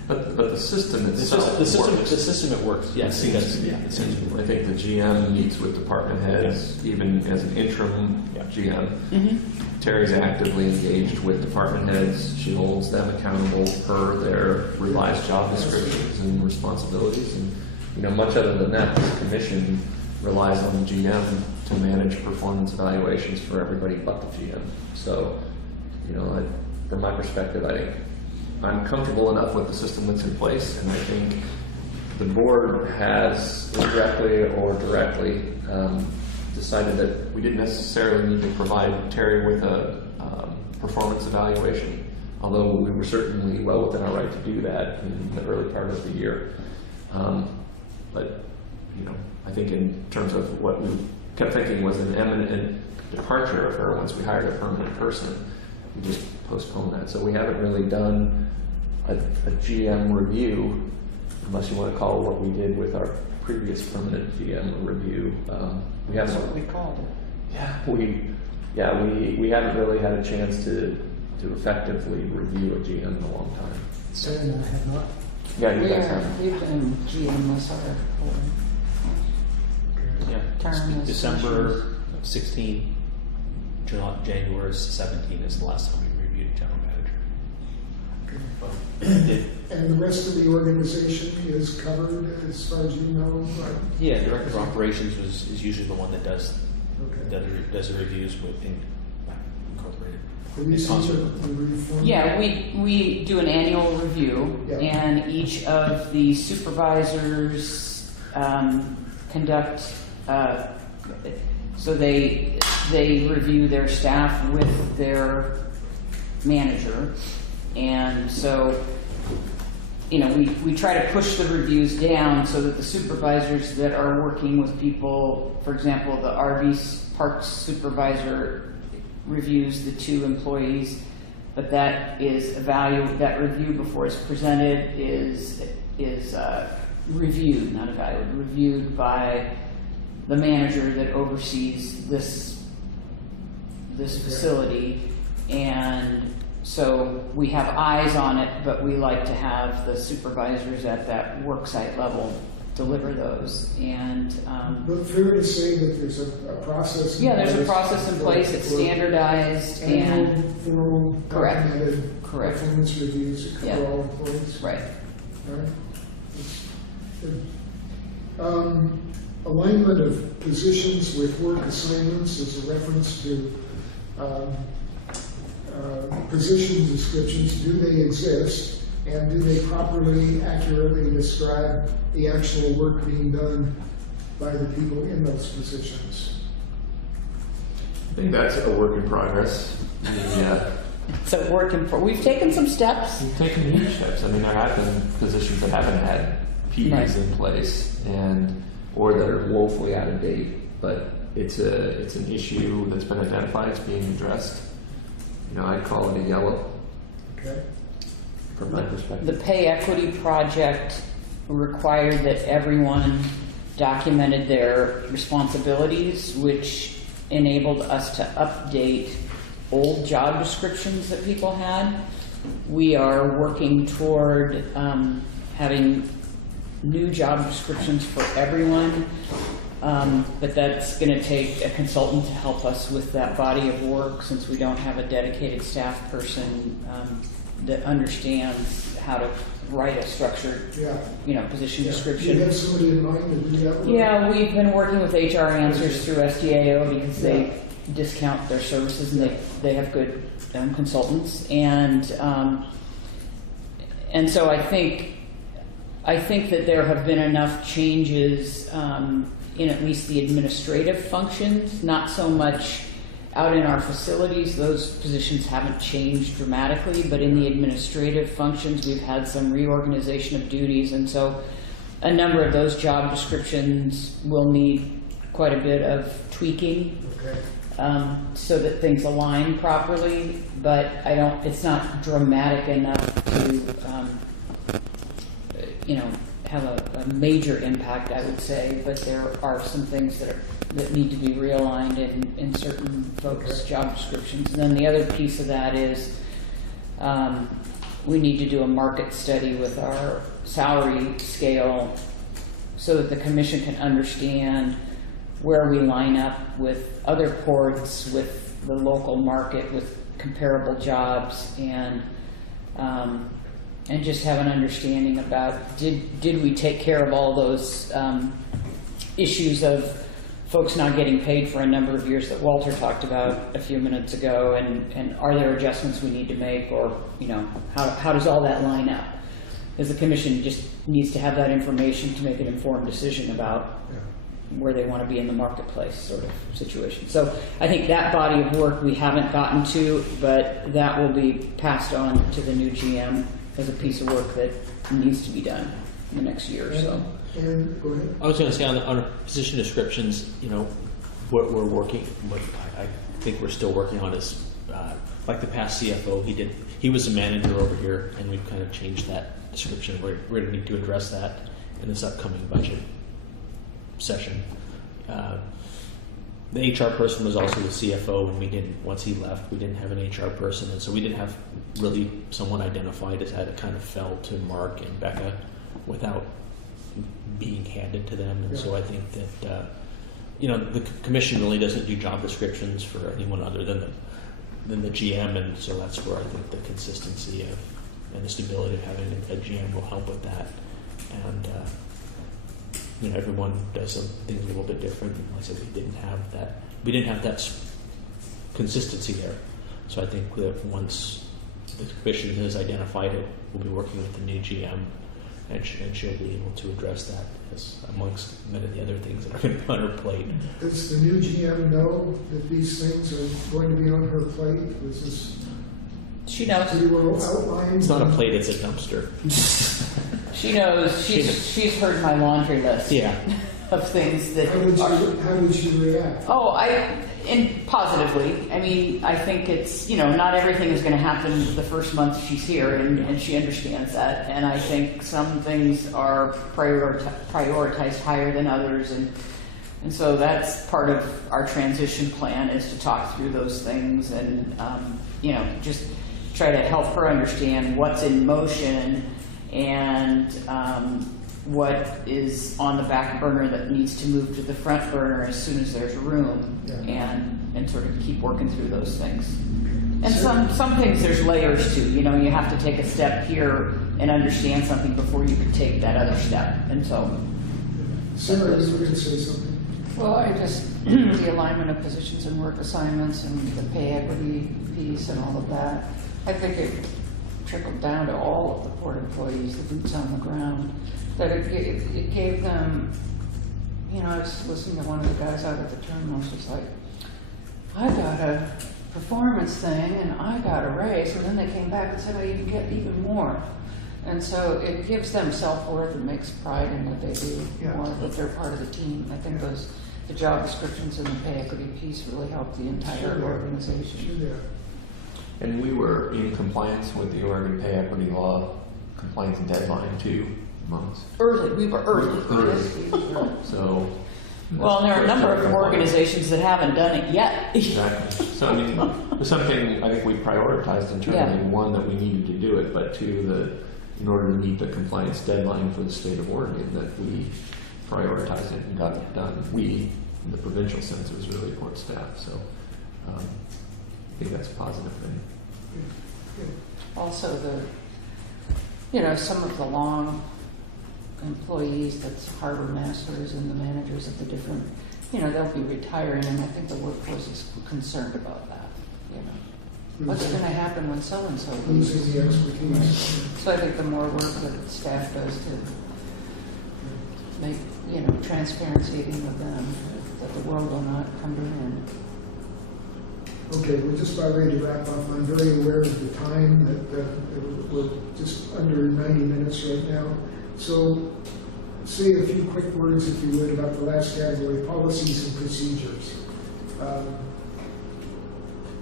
But the system itself The system works. it works. Yes, It it seems- does. Yeah, it seems to I work. think the GM meets with department heads, even as an interim Yeah. GM. Mhm. Terry's actively engaged with department heads. She holds them accountable per their revised job descriptions and responsibilities. And, much other than that, this commission relies on the GM to manage performance evaluations for everybody but the GM. So, from my perspective, I'm comfortable enough with the system that's in place, and I think the board has indirectly or directly decided that we didn't necessarily need to provide Terry with a performance evaluation, although we were certainly well within our right to do that in the early part of the year. But, I think in terms of what we kept thinking was an imminent departure of her once we hired a permanent person, we just postponed that. So we haven't really done a GM review, unless you want to call what we did with our previous permanent GM review. We That's haven't. what we called it. We haven't really had a chance to effectively review a GM in a long time. Sarah and I have not. Yeah, you guys have. We've been GM was our whole Yeah. term. December 16, January 17 is the last time we reviewed general manager. Well, did- And the rest of the organization is covered as far as you know? Right? Yeah, director of operations is usually the one that does Okay. the reviews with incorporated. Have you in seen concert. the reform? Yeah, we do an annual review, Yeah. and each of the supervisors conduct, so they review their staff with their manager. And so, we try to push the reviews down so that the supervisors that are working with people, for example, the RV parks supervisor reviews the 2 employees, but that review before it's presented is reviewed, not evaluated, reviewed by the manager that oversees this facility. And so we have eyes on it, but we like to have the supervisors at that worksite level deliver those. And But fair to say that there's a process? in yeah, there's a place process in place. It's for standardized annual, and thorough, Correct. documented Correct. performance reviews that cover Yeah. all employees? right. All right. Good. Alignment of positions with work assignments is a reference to position descriptions. Do they exist? And do they properly, accurately describe the actual work being done by the people in those positions? I think that's a work in progress. So we've taken some steps. We've taken huge steps. I mean, there have been positions that haven't had PEs Right. in place or that are woefully out of date, but it's an issue that's been identified, it's being addressed. I'd call it a yellow Okay. from my perspective. The pay equity project required that everyone documented their responsibilities, which enabled us to update old job descriptions that people had. We are working toward having new job descriptions for everyone. But that's going to take a consultant to help us with that body of work, since we don't have a dedicated staff person that understands how to write a structured, Yeah. position Yeah. description. Do you have somebody in mind to do that work? Yeah, we've been working with HR Answers through SDAO because they discount their services and they have good consultants, and so I think that there have been enough changes in at least the administrative functions, not so much out in our facilities. Those positions haven't changed dramatically, but in the administrative functions, we've had some reorganization of duties, and so a number of those job descriptions will need quite a bit of tweaking. Okay. So that things align properly, but it's not dramatic enough to, have a major impact, I would say, but there are some things that need to be realigned in certain folks' job descriptions. And then the other piece of that is we need to do a market study with our salary scale so that the commission can understand where we line up with other courts, with the local market, with comparable jobs, and just have an understanding about did we take care of all those issues of folks not getting paid for a number of years that Walter talked about a few minutes ago, and are there adjustments we need to make, or how does all that line up? Because the commission just needs to have that information to make an informed decision about where they want to be in the marketplace sort of situation. So I think that body of work we haven't gotten to, but that will be passed on to the new GM as a piece of work that needs to be done in the next year or so. And go ahead. I was going to say on our position descriptions, what we're working, what I think we're still working on is like the past CFO, he was a manager over here, and we've kind of changed that description. We're going to need to address that in this upcoming budget session. The HR person was also the CFO, and once he left, we didn't have an HR person, and so we didn't have really someone identified as had it kind of fell to Mark and Becca without being handed to them. And so I think that the commission really doesn't do job descriptions for anyone other than the GM, and so that's where I think the consistency and the stability of having a GM will help with that. And everyone does some things a little bit different. And like I said, we didn't have that consistency there. So I think that once the commission has identified it, we'll be working with the new GM, and she'll be able to address that as amongst many of the other things that are going to be on her plate. Does the new GM know that these things are going to be on her plate? Was this She knows. pretty well outlined? It's not a plate, it's a dumpster. She knows. She's heard my laundry list Yeah. of things that How would are. how would you react? Oh, positively. I mean, I think it's, not everything is going to happen the first month she's here, and she understands that. And I think some things are prioritized higher than others, and so that's part of our transition plan, is to talk through those things and, just try to help her understand what's in motion and what is on the back burner that needs to move to the front burner as soon as there's room, and sort of keep working through those things. And some things there's layers to, you have to take a step here and understand something before you can take that other step. And so, Sarah, you were going to say something? Well, the alignment of positions and work assignments and the pay equity piece and all of that, I think it trickled down to all of the port employees, the boots on the ground, that it gave them, I was listening to one of the guys out at the terminals, was like, I got a performance thing and I got a raise, and then they came back and said, oh, you can get even more. And so it gives them self-worth and makes pride in what they do more, that they're part of the team. I think the job descriptions and the pay equity piece really help the entire organization. Yeah. And we were in compliance with the Oregon pay equity law compliance deadline 2 months. we were early. So. Well, and there are a number of organizations that haven't done it yet. Exactly. So, I mean, there's something I think we prioritized internally. Yeah. One, that we needed to do it, but two, in order to meet the compliance deadline for the state of Oregon, that we prioritized it and got it done. We, in the provincial sense, it was really court staff. So I think that's a positive thing. Also, some of the long employees, that's harbor masters and the managers of the different, they'll be retiring, and I think the workforce is concerned about that, What's going to happen when so-and-so leaves? Losing the expertise. So I think the more work that staff does to make, transparency with them, that the world will not come to an end. Okay, we're just about ready to wrap up. I'm very aware of the time, that we're just under 90 minutes right now. So say a few quick words, if you would, about the last category, policies and procedures.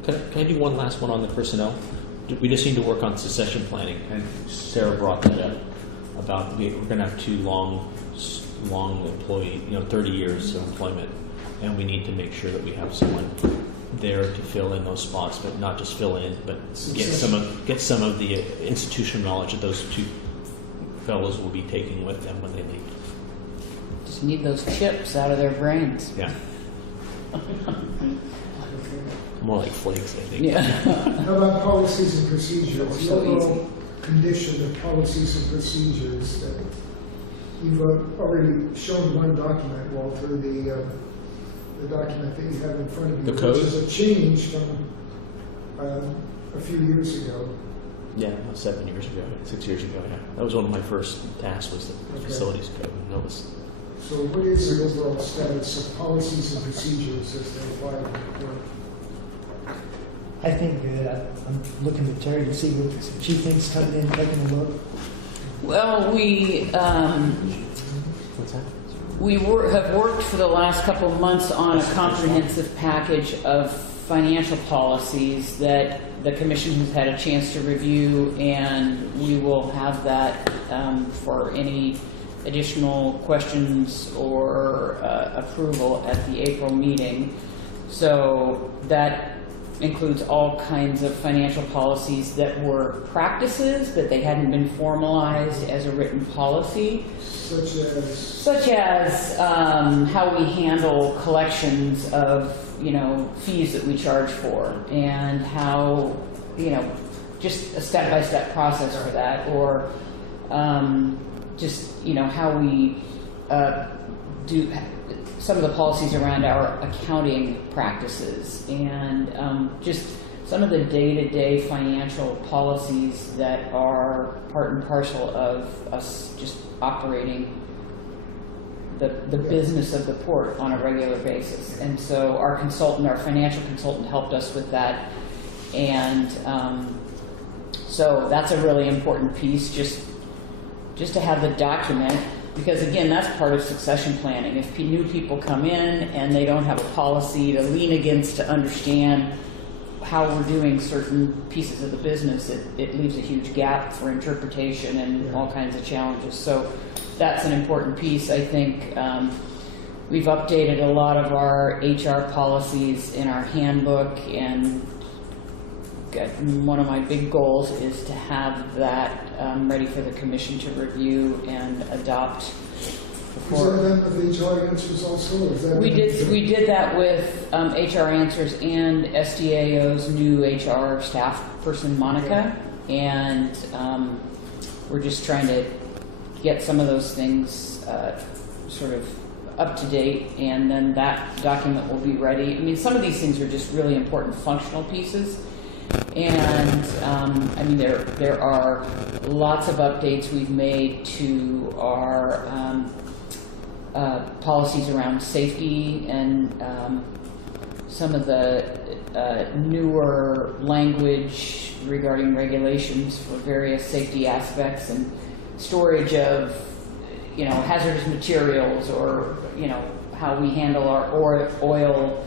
Can I do one last one on the personnel? We just need to work on succession planning, and Sarah brought that up about we're going to have two long employee, 30 years of employment, and we need to make sure that we have someone there to fill in those spots, but not just fill in, but get some of the institutional knowledge that those two fellows will be taking with them when they leave. Just need those chips out of their brains. Yeah. More like flakes, I think. Yeah. How about policies and procedures? The So overall condition of policies and procedures. You've already shown one document, Walter, the document that you have in front of you, The code? which is a change from a few years ago. Yeah, 7 years ago, 6 years ago. Yeah, that was one of my first tasks, was the facilities code. And that was So what is the overall status of policies and procedures as they apply to the court? I think I'm looking to Terry to see what she thinks coming in, taking a look. Well, have worked for the last couple of months on a comprehensive package of financial policies that the commission has had a chance to review, and we will have that for any additional questions or approval at the April meeting. So that includes all kinds of financial policies that were practices, but they hadn't been formalized as a written policy. Such as how we handle collections of, fees that we charge for, and how, just a step-by-step process for that, or how we do some of the policies around our accounting practices, and just some of the day-to-day financial policies that are part and parcel of us just operating the business of the port on a regular basis. And so our financial consultant helped us with that. And so that's a really important piece, just to have the document, because again, that's part of succession planning. If new people come in and they don't have a policy to lean against to understand how we're doing certain pieces of the business, it leaves a huge gap for interpretation and all kinds of challenges. So that's an important piece. I think we've updated a lot of our HR policies in our handbook, and one of my big goals is to have that ready for the commission to review and adopt. Is that done with HR Answers also? Or is that We did that with HR Answers and SDAO's new HR staff person, Monica, and we're just trying to get some of those things sort of up to date, and then that document will be ready. I mean, some of these things are just really important functional pieces. And there are lots of updates we've made to our policies around safety, and some of the newer language regarding regulations for various safety aspects, and storage of hazardous materials, or how we handle our oil.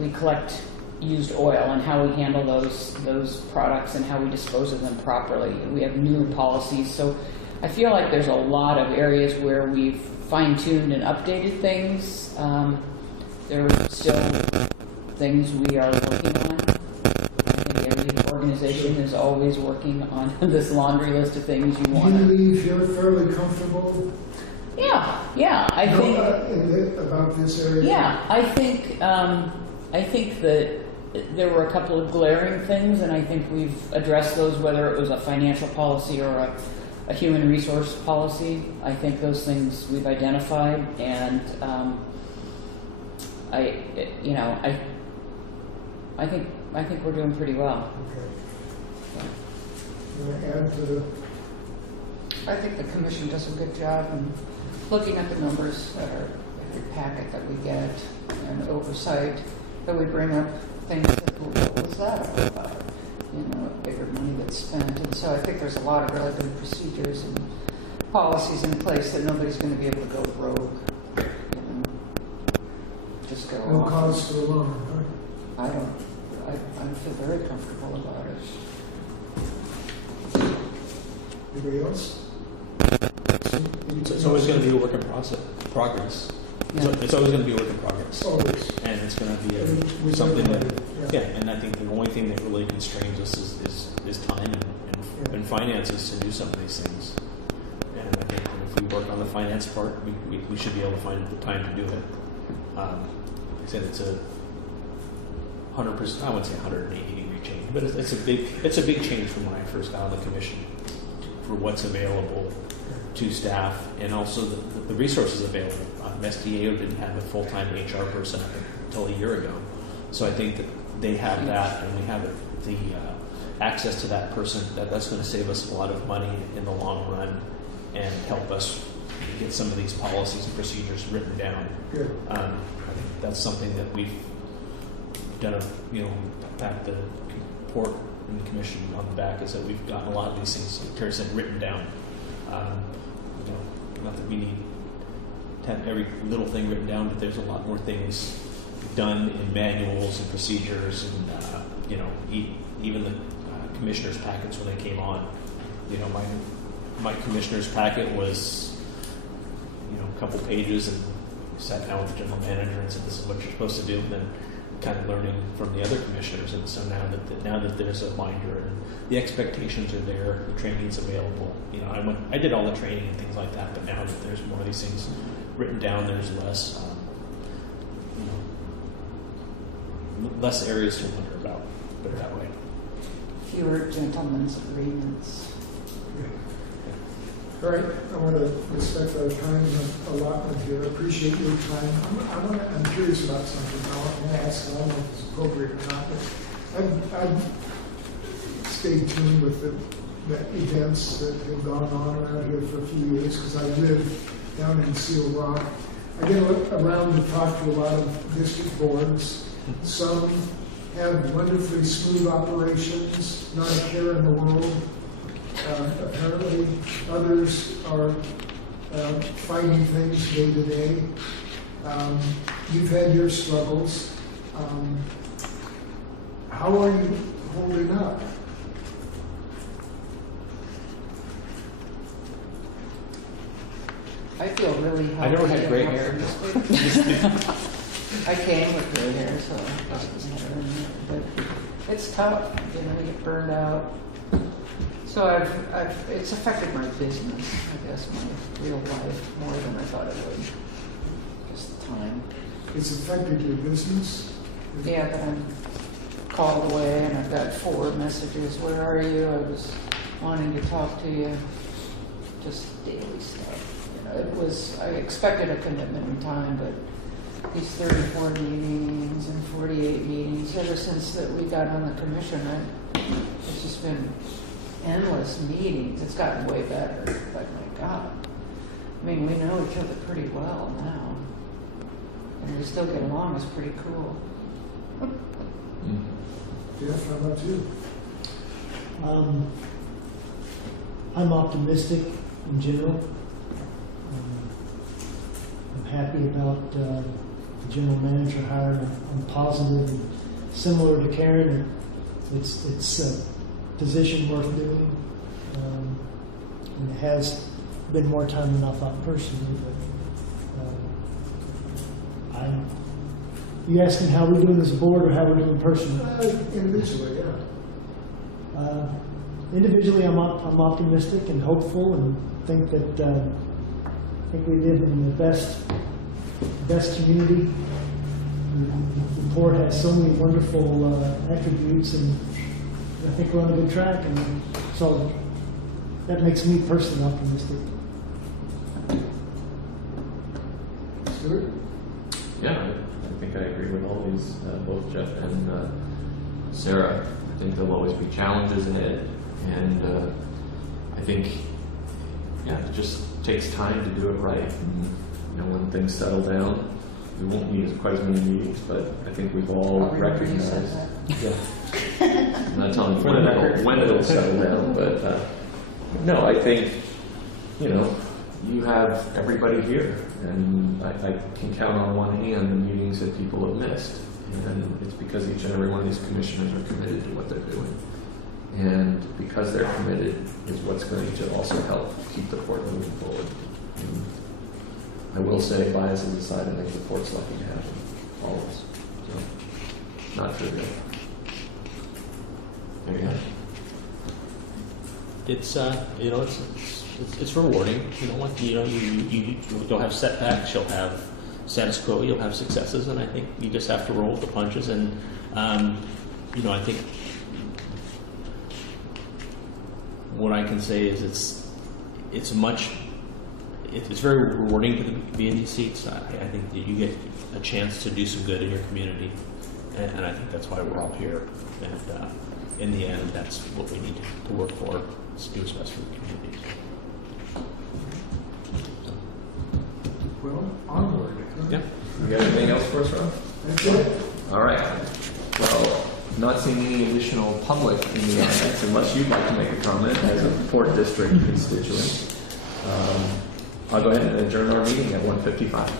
We collect used oil, and how we handle those products and how we dispose of them properly. We have new policies. So I feel like there's a lot of areas where we've fine-tuned and updated things. There are still things we are working on. I think every organization is always working on this laundry list of things you Do you want to. believe you're fairly comfortable Yeah, I think. about this area? Yeah, I think that there were a couple of glaring things, and I think we've addressed those, whether it was a financial policy or a human resource policy. I think those things we've identified, and I think we're doing pretty well. Okay. You want to add to the, I think the commission does a good job in looking at the numbers that are in every packet that we get and oversight, that we bring up things that, well, what was that all about? You know, bigger money that's spent. And so I think there's a lot of really good procedures and policies in place that nobody's going to be able to go rogue. You know, just go no off. cause for alarm, huh? I feel very comfortable about it. Anybody else? It's always going to be a work in progress. So it's always going to be a work in progress. Always. And it's going to be With something that, everybody, yeah, and I think the only thing that really constrains us is time and finances to do some of these things. And I think that if we work on the finance part, we should be able to find the time to do it. Like I said, it's a 100%, I wouldn't say 180-degree change, but it's a big change from when I first got on the commission for what's available to staff and also the resources available. SDA didn't have a full-time HR person until a year ago. So I think that they have that, and we have the access to that person. That's going to save us a lot of money in the long run and help us get some of these policies and procedures written down. Good. I think that's something that we've done, pat the report and the commission on the back, is that we've gotten a lot of these things, like Terry said, written down. Not that we need to have every little thing written down, but there's a lot more things done in manuals and procedures, and even the commissioners' packets when they came on. My commissioner's packet was a couple pages, and sat down with the general manager and said, "This is what you're supposed to do," and then kind of learning from the other commissioners. And so now that there's a binder and the expectations are there, the training's available. I did all the training and things like that, but now that there's more of these things written down, there's less less areas to wonder about. Put it that way. Fewer gentlemen's agreements. All right, I want to respect our time allotment here. I appreciate your time. I'm curious about something. I want to ask, I don't know if it's appropriate or not, but I've stayed tuned with the events that have gone on around here for a few years because I live down in Seal Rock. I get around to talk to a lot of district boards. Some have wonderfully smooth operations, not a care in the world. Apparently, others are fighting things day to day. You've had your struggles. How are you holding up? I feel really healthy. I never had and gray healthy hair. this week. I came with gray hair, so it doesn't matter. But it's tough. You get burned out. So it's affected my business, I guess, my real life more than I thought it would. Just time. It's affected your business? Yeah, but I'm called away and I've got 4 messages. Where are you? I was wanting to talk to you. Just daily stuff. I expected a commitment in time, but these 34 meetings and 48 meetings, ever since that we got on the commission, it's just been endless meetings. It's gotten way better, but my God. I mean, we know each other pretty well now. And we still get along. It's pretty cool. Jeff, how about you? I'm optimistic in general. I'm happy about the general manager hire. I'm positive and similar to Karen. It's a position worth doing. And it has been more time than I thought personally. But you asking how we're doing as a board or how we're doing personally? Individually, yeah. Individually, I'm optimistic and hopeful, and think that we live in the best community. The port has so many wonderful attributes, and I think we're on a good track, and so that makes me personally optimistic. Stuart? Yeah, I think I agree with all these, both Jeff and Sarah. I think there'll always be challenges in it, and I think, yeah, it just takes time to do it right. And, you know, when things settle down, we won't need quite as many meetings, but I think we've all Everybody recognized. said that. Yeah. I'm not telling you when it'll settle down, but no, I think, you know, you have everybody here, and I can count on one hand the meetings that people have missed. And it's because each and every one of these commissioners are committed to what they're doing. And because they're committed is what's going to also help keep the port moving forward. And I will say, biases aside, I think the port's lucky to have them, all of us. So, not trivial. There you go. It's you know, it's rewarding. You know, like, you know, you'll have setbacks, you'll have status quo, you'll have successes, and I think you just have to roll with the punches. And you know, I think what I can say is it's very rewarding to be in these seats. I think that you get a chance to do some good in your community, and I think that's why we're all here. And in the end, that's what we need to work for, is to do what's best for the community. Well, onward. Yeah. You got anything else for us, Rob? That's it. All right. Well, not seeing any additional public in the audience, unless you'd like to make a comment as a Port District constituent. I'll go ahead and adjourn our meeting at 1:55.